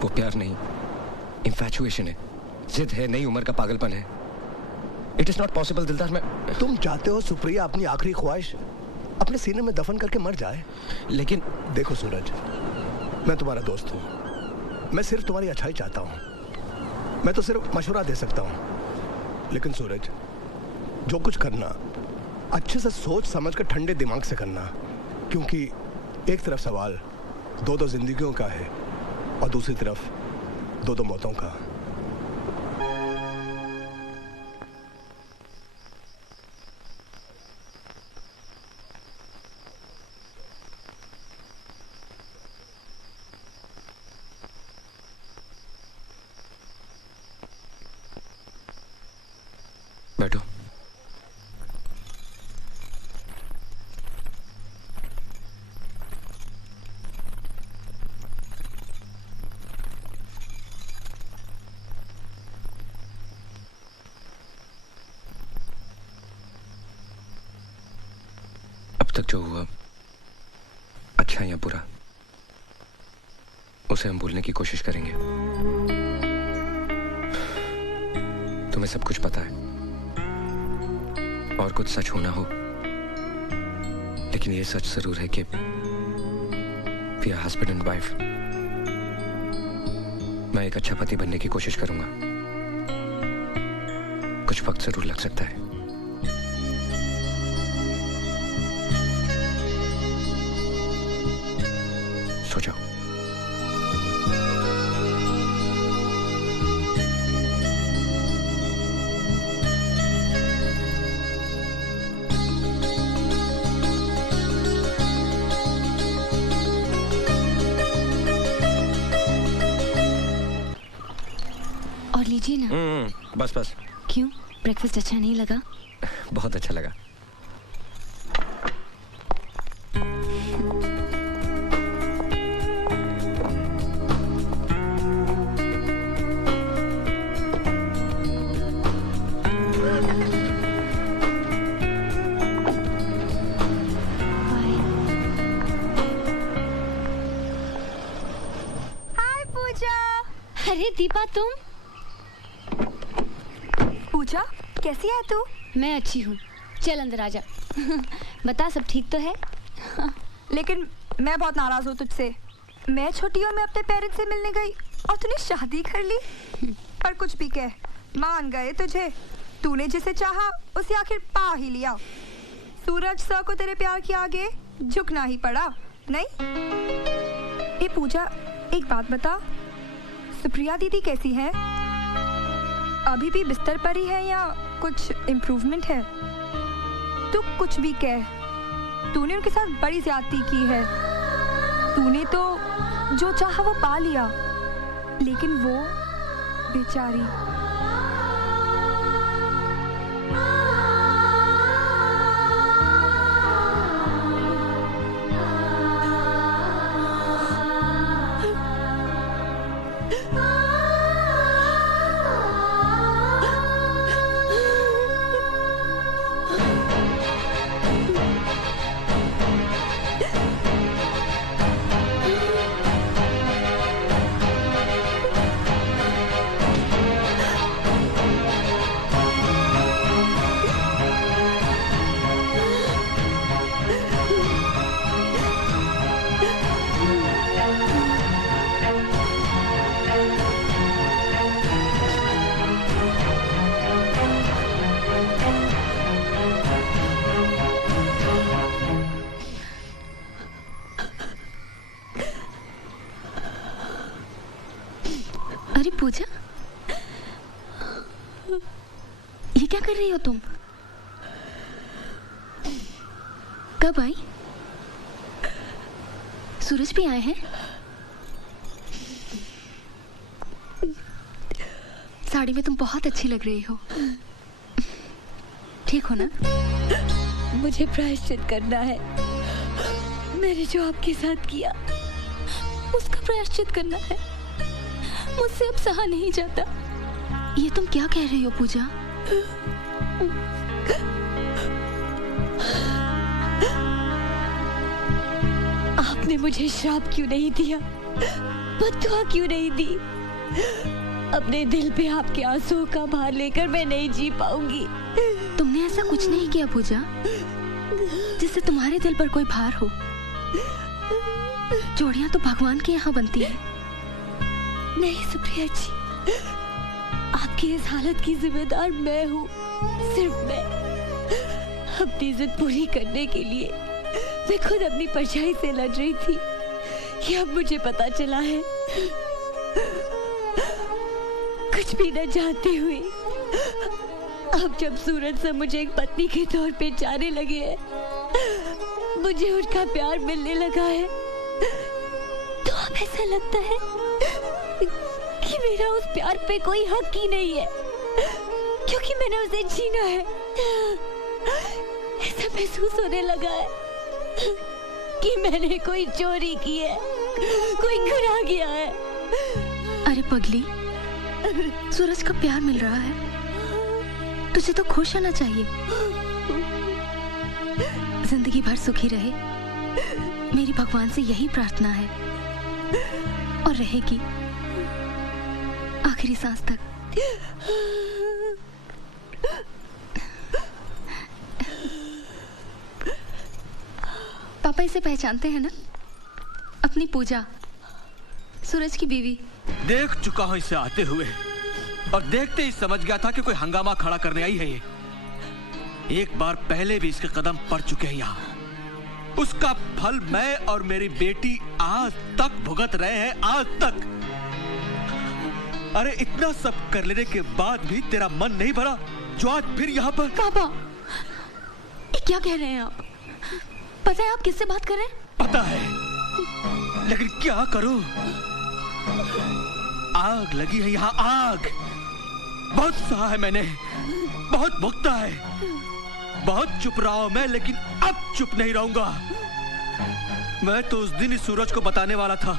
वो प्यार नहीं, इंफैचुएशन है, जिद है, नई उम्र का पागलपन है। इट इज नॉट पॉसिबल दिलदार। मैं तुम चाहते हो सुप्रिया अपनी आखिरी ख्वाहिश अपने सीने में दफन करके मर जाए, लेकिन देखो सूरज, मैं तुम्हारा दोस्त हूँ, मैं सिर्फ तुम्हारी अच्छाई चाहता हूँ, मैं तो सिर्फ मशवरा दे सकता हूँ। लेकिन सूरज, जो कुछ करना अच्छे से सोच समझ कर ठंडे दिमाग से करना, क्योंकि एक तरफ सवाल दो दो जिंदगियों का है और दूसरी तरफ दो दो मौतों का। बैठो। अब तक जो हुआ, अच्छा या बुरा, उसे हम भूलने की कोशिश करेंगे। तुम्हें सब कुछ पता है और कुछ सच होना हो, लेकिन ये सच जरूर है कि we are husband and wife. मैं एक अच्छा पति बनने की कोशिश करूंगा। कुछ वक्त जरूर लग सकता है। सो जाओ। और लीजिए ना। बस बस। क्यों, ब्रेकफास्ट अच्छा नहीं लगा? बहुत अच्छा लगा। हाय पूजा। अरे दीपा, तुम? पूजा, कैसी है तू? मैं अच्छी हूँ, चल अंदर आजा। बता, सब ठीक तो है? लेकिन मैं बहुत नाराज हूँ तुझसे। मैं छुट्टियों में अपने पेरेंट्स से मिलने गई और तूने शादी कर ली। पर कुछ भी कह, मान गए तुझे। तूने जिसे चाहा उसे आखिर पा ही लिया। सूरज सर को तेरे प्यार के आगे झुकना ही पड़ा, नहीं? ये पूजा, एक बात बता, सुप्रिया दीदी कैसी है? अभी भी बिस्तर पर ही है या कुछ इम्प्रूवमेंट है? तू कुछ भी कह, तूने उनके साथ बड़ी ज्यादती की है। तूने तो जो चाहा वो पा लिया, लेकिन वो बेचारी। अरे पूजा, ये क्या कर रही हो तुम? कब आई? सूरज भी आए हैं? साड़ी में तुम बहुत अच्छी लग रही हो। ठीक हो ना? मुझे प्रायश्चित करना है। मैंने जो आपके साथ किया, उसका प्रायश्चित करना है। मुझसे अब सहा नहीं जाता। ये तुम क्या कह रही हो पूजा? आपने मुझे श्राप क्यों नहीं दिया, बद्दुआ क्यों नहीं दी? अपने दिल पे आपके आंसुओं का भार लेकर मैं नहीं जी पाऊंगी। तुमने ऐसा कुछ नहीं किया पूजा जिससे तुम्हारे दिल पर कोई भार हो। जोड़ियां तो भगवान के यहाँ बनती है। नहीं सुप्रिया जी, आपकी इस हालत की जिम्मेदार मैं हूँ, सिर्फ मैं। अपनी जिद पूरी करने के लिए मैं खुद अपनी परछाई से लड़ रही थी, ये अब मुझे पता चला है। कुछ भी न जानते हुए अब जब सूरज से मुझे एक पत्नी के तौर पे जाने लगे हैं, मुझे उनका प्यार मिलने लगा है, तो अब ऐसा लगता है कि मेरा उस प्यार पे कोई हक ही नहीं है, क्योंकि मैंने उसे छीना है। ऐसा महसूस होने लगा है कि मैंने कोई चोरी की है, कोई गुनाह किया है। अरे पगली, सूरज का प्यार मिल रहा है, तुझे तो खुश होना चाहिए। जिंदगी भर सुखी रहे, मेरी भगवान से यही प्रार्थना है, और रहेगी आखिरी सांस तक। पापा इसे पहचानते हैं ना? अपनी पूजा, सूरज की बीवी। देख चुका हूं इसे आते हुए, और देखते ही समझ गया था कि कोई हंगामा खड़ा करने आई है ये। एक बार पहले भी इसके कदम पड़ चुके हैं यहाँ। उसका फल मैं और मेरी बेटी आज तक भुगत रहे हैं, आज तक। अरे इतना सब कर लेने के बाद भी तेरा मन नहीं भरा जो आज फिर यहाँ पर? पापा, ये क्या कह रहे हैं आप? पता है आप किससे बात कर रहे हैं? पता है, लेकिन क्या करूं? आग लगी है यहाँ, आग। बहुत सहा है मैंने, बहुत भुगता है, बहुत चुप रहा हूं मैं, लेकिन अब चुप नहीं रहूंगा। मैं तो उस दिन इस सूरज को बताने वाला था,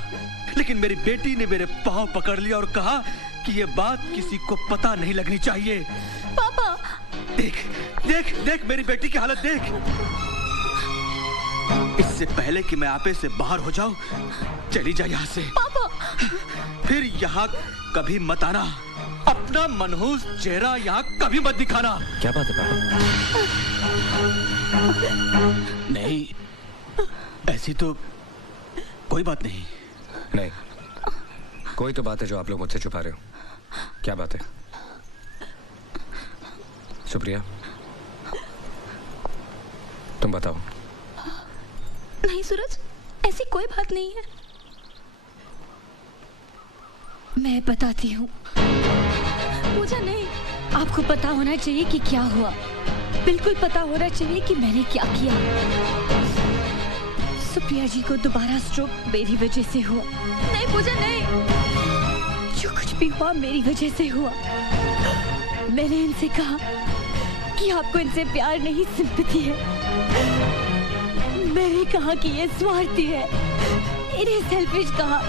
लेकिन मेरी बेटी ने मेरे पांव पकड़ लिया और कहा कि ये बात किसी को पता नहीं लगनी चाहिए। पापा, देख देख देख मेरी बेटी की हालत देख। इससे पहले कि मैं आपे से बाहर हो जाऊं, चली जा यहाँ से। पापा, फिर यहाँ कभी मत आना। अपना मनहूस चेहरा यहाँ कभी मत दिखाना। क्या बात है पापा? नहीं, ऐसी तो कोई बात नहीं। नहीं, कोई तो बात है जो आप लोग मुझसे छुपा रहे हो। क्या बात है? सुप्रिया, तुम बताओ। नहीं सूरज, ऐसी कोई बात नहीं है। मैं बताती हूँ। पूजा नहीं, आपको पता होना चाहिए कि क्या हुआ, बिल्कुल पता होना चाहिए कि मैंने क्या किया। सुप्रिया जी को दोबारा स्ट्रोक मेरी वजह से हुआ। नहीं पूजा नहीं, जो कुछ भी हुआ मेरी वजह से हुआ। मैंने इनसे कहा कि आपको इनसे प्यार नहीं, सिंपैथी है। मैंने कहा कि ये स्वार्थी है, इन्हें सेल्फिश कहा।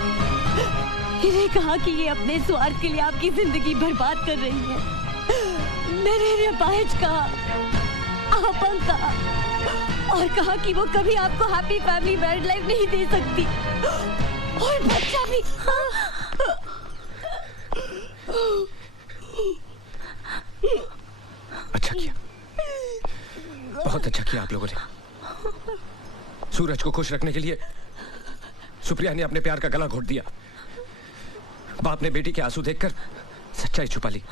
इन्हें कहा कि ये अपने स्वार्थ के लिए आपकी जिंदगी बर्बाद कर रही है। मैंने इन्हें अपाहिज कहा, अपंग कहा, और कहा कि वो कभी आपको हैप्पी फैमिली मैरिड लाइफ नहीं दे सकती, और बच्चा भी। अच्छा किया, बहुत अच्छा किया आप लोगों ने। सूरज को खुश रखने के लिए सुप्रिया ने अपने प्यार का गला घोट दिया। बाप ने बेटी के आंसू देखकर सच्चाई छुपा ली।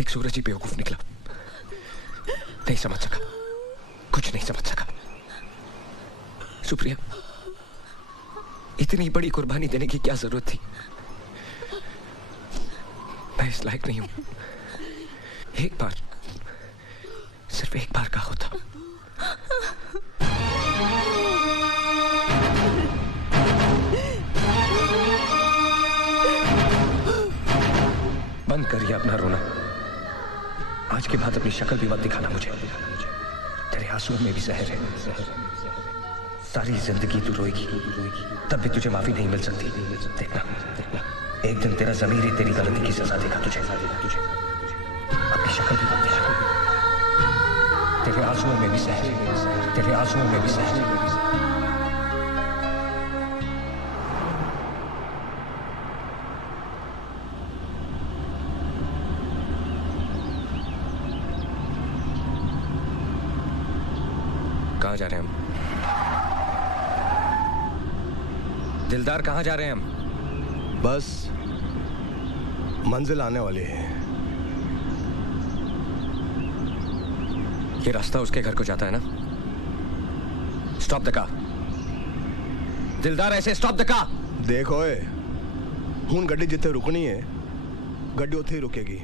एक सूरज ही बेवकूफ निकला, नहीं समझ सका, कुछ नहीं समझ सका। सुप्रिया, इतनी बड़ी कुर्बानी देने की क्या जरूरत थी? मैं इस लायक नहीं हूं। एक बार, सिर्फ एक बार का होता। बंद करिए अपना रोना। आज के बाद अपनी शक्ल भी मत दिखाना मुझे। तेरे आंसुओं में भी जहर है। सारी जिंदगी तू रोएगी, तब भी तुझे माफी नहीं मिल सकती। देखना, देखना। एक दिन तेरा ज़मीर ही तेरी गलती की सजा देगा तुझे। अपनी शक्ल भी बदल, तेरे आंसुओं में भी सहर, तेरे आंसुओं में भी सहर। कहाँ जा रहे हैं हम? दिलदार, कहाँ जा रहे हैं हम? बस मंजिल आने वाली है। ये रास्ता उसके घर को जाता है ना? Stop the car. दिलदार, ऐसे स्टॉप द कार। देखो हुन गड्डी जिथे रुकनी है गड्डी उथे ही रुकेगी।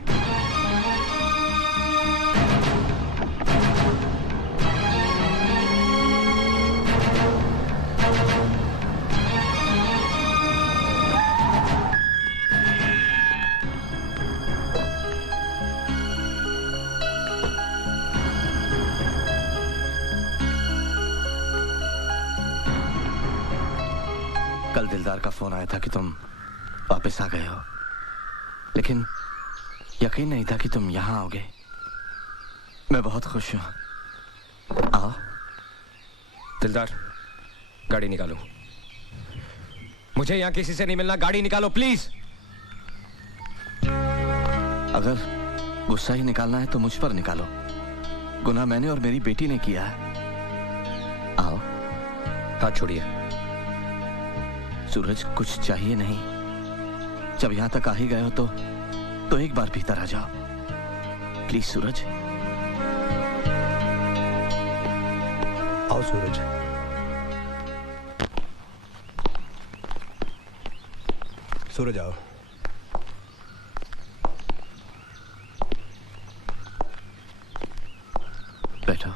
कल दिलदार का फोन आया था कि तुम वापस आ गए हो, लेकिन यकीन नहीं था कि तुम यहाँ आओगे। मैं बहुत खुश हूँ। आओ। दिलदार, गाड़ी निकालो। मुझे यहाँ किसी से नहीं मिलना, गाड़ी निकालो प्लीज। अगर गुस्सा ही निकालना है तो मुझ पर निकालो। गुनाह मैंने और मेरी बेटी ने किया है। आओ। हाथ छोड़िए। सूरज, कुछ चाहिए नहीं। जब यहां तक आ ही गए हो तो एक बार भीतर आ जाओ प्लीज। सूरज, आओ सूरज। सूरज आओ। बैठो।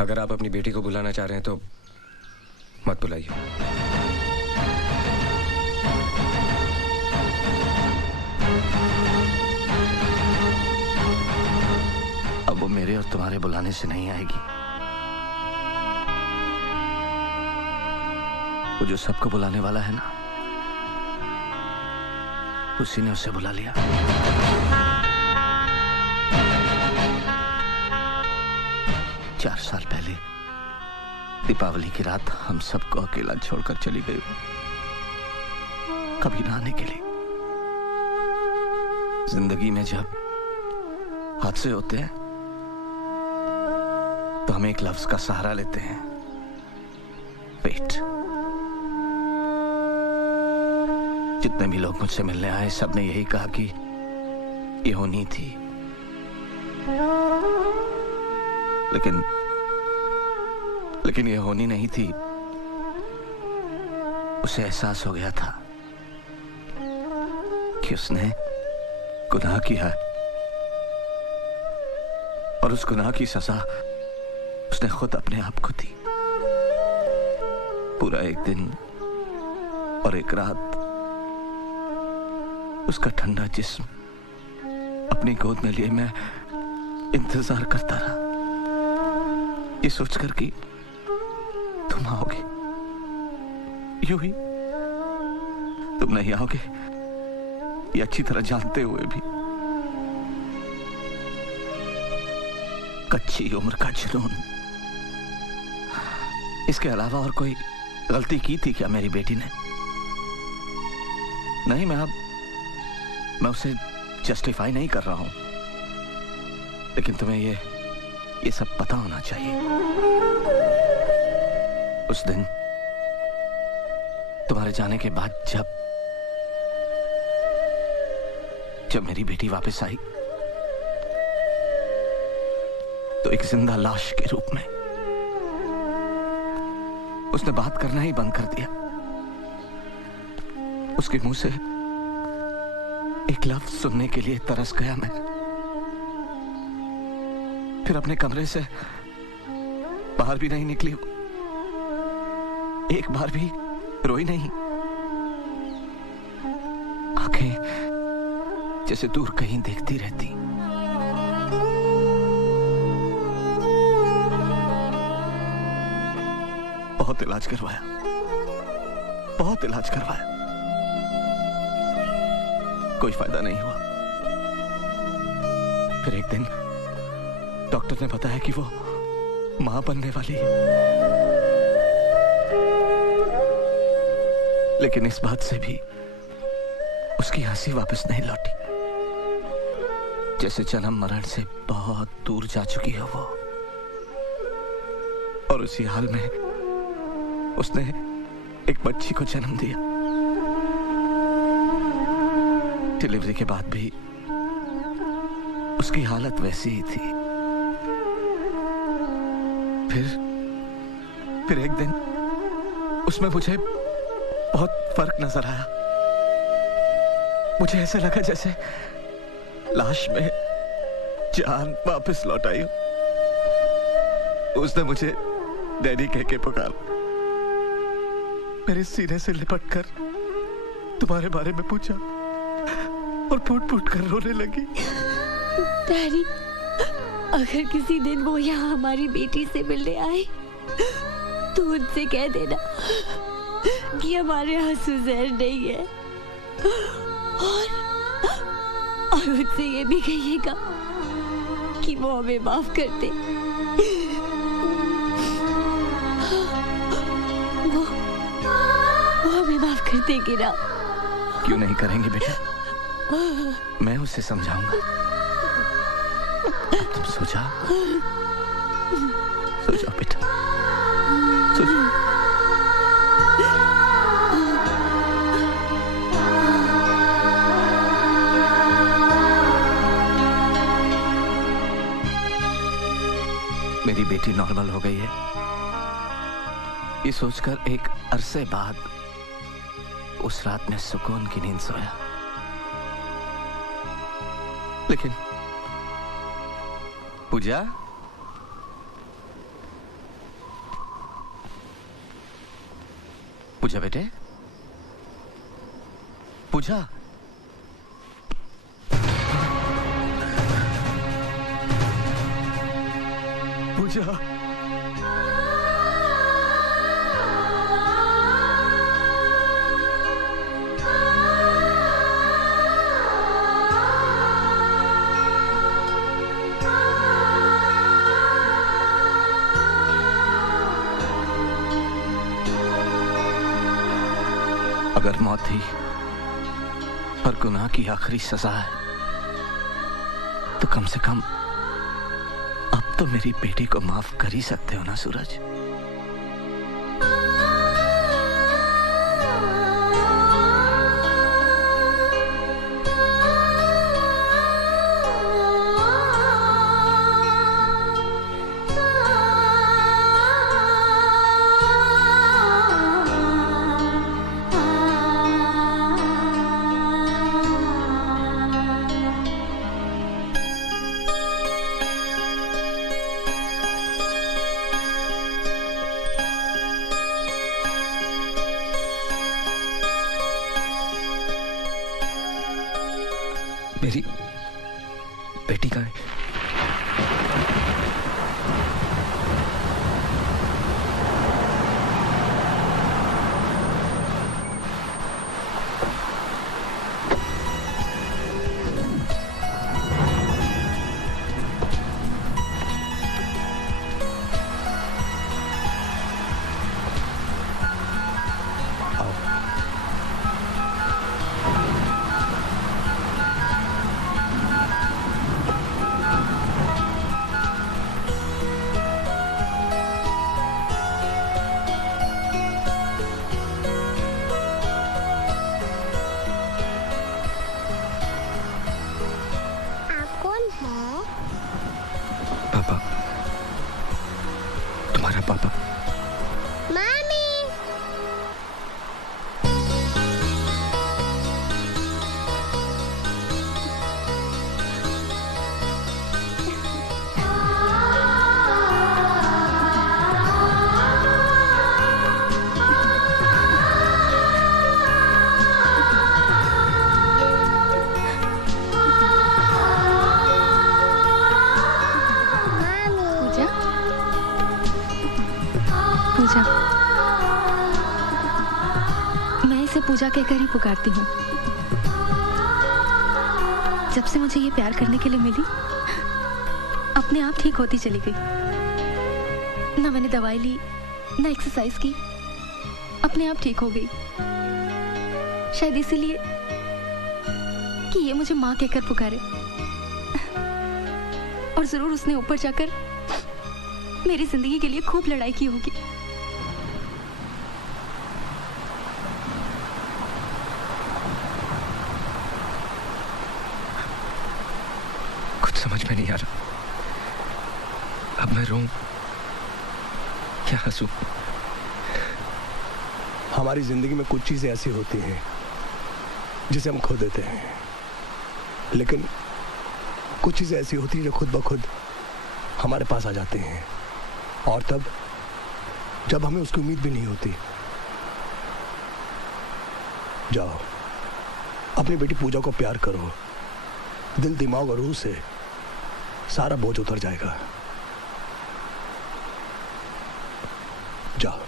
अगर आप अपनी बेटी को बुलाना चाह रहे हैं तो मत बुलाइए। अब वो मेरे और तुम्हारे बुलाने से नहीं आएगी। वो जो सबको बुलाने वाला है ना, उसी ने उसे बुला लिया। चार साल पहले दीपावली की रात हम सबको अकेला छोड़कर चली गई, कभी ना आने के लिए। जिंदगी में जब हादसे होते हैं तो हम एक लफ्ज का सहारा लेते हैं, वेट। जितने भी लोग मुझसे मिलने आए सबने यही कहा कि ये होनी थी, लेकिन ये होनी नहीं थी। उसे एहसास हो गया था कि उसने गुनाह किया है और उस गुनाह की सजा उसने खुद अपने आप को दी। पूरा एक दिन और एक रात उसका ठंडा जिस्म अपनी गोद में लिए मैं इंतजार करता रहा, ये सोचकर कि तुम आओगे। यूं ही तुम नहीं आओगे ये अच्छी तरह जानते हुए भी। कच्ची उम्र का जुनून, इसके अलावा और कोई गलती की थी क्या मेरी बेटी ने? नहीं, मैं उसे जस्टिफाई नहीं कर रहा हूं, लेकिन तुम्हें ये सब पता होना चाहिए। उस दिन तुम्हारे जाने के बाद जब मेरी बेटी वापस आई तो एक जिंदा लाश के रूप में उसने बात करना ही बंद कर दिया। उसके मुंह से एक लफ्ज सुनने के लिए तरस गया मैं। फिर अपने कमरे से बाहर भी नहीं निकली, एक बार भी रोई नहीं। आंखें जैसे दूर कहीं देखती रहती। बहुत इलाज करवाया, बहुत इलाज करवाया, कोई फायदा नहीं हुआ। फिर एक दिन डॉक्टर ने बताया कि वो मां बनने वाली है, लेकिन इस बात से भी उसकी हंसी वापस नहीं लौटी, जैसे जन्म मरण से बहुत दूर जा चुकी हो वो। और उसी हाल में उसने एक बच्ची को जन्म दिया। डिलीवरी के बाद भी उसकी हालत वैसी ही थी। फिर एक दिन उसमें मुझे बहुत फर्क नजर आया। मुझे ऐसा लगा जैसे लाश में जान वापस लौट आई हो। उसने मुझे डैडी कह के पुकारा, मेरे सीने से लिपटकर तुम्हारे बारे में पूछा और फूट फूट कर रोने लगी। डैडी, अगर किसी दिन वो यहाँ हमारी बेटी से मिलने आए तो उनसे कह देना कि हमारे आंसू जहर नहीं है, और उनसे ये भी कहिएगा कि वो हमें माफ कर दे। वो हमें माफ कर देगी ना? क्यों नहीं करेंगे बेटा, मैं उसे समझाऊंगा। तुम सो जाओ, सो जाओ बेटा, सो जाओ। मेरी बेटी नॉर्मल हो गई है, ये सोचकर एक अरसे बाद उस रात में सुकून की नींद सोया। लेकिन पूजा, पूजा बेटे, पूजा, पूजा, अगर मौत ही पर गुनाह की आखिरी सजा है तो कम से कम अब तो मेरी बेटी को माफ कर ही सकते हो ना सूरज। मेरी बेटी का पूजा कहकर ही पुकारती हूँ। जब से मुझे ये प्यार करने के लिए मिली, अपने आप ठीक होती चली गई। ना मैंने दवाई ली, ना एक्सरसाइज की, अपने आप ठीक हो गई। शायद इसीलिए कि ये मुझे माँ कहकर पुकारे। और जरूर उसने ऊपर जाकर मेरी जिंदगी के लिए खूब लड़ाई की होगी। कुछ समझ में नहीं आ रहा। अब मैं रोऊं क्या हंसूं? हमारी जिंदगी में कुछ चीजें ऐसी होती हैं जिसे हम खो देते हैं, लेकिन कुछ चीजें ऐसी होती हैं जो खुद ब खुद हमारे पास आ जाती हैं, और तब जब हमें उसकी उम्मीद भी नहीं होती। जाओ, अपनी बेटी पूजा को प्यार करो। दिल, दिमाग और रूह से सारा बोझ उतर जाएगा। जाओ।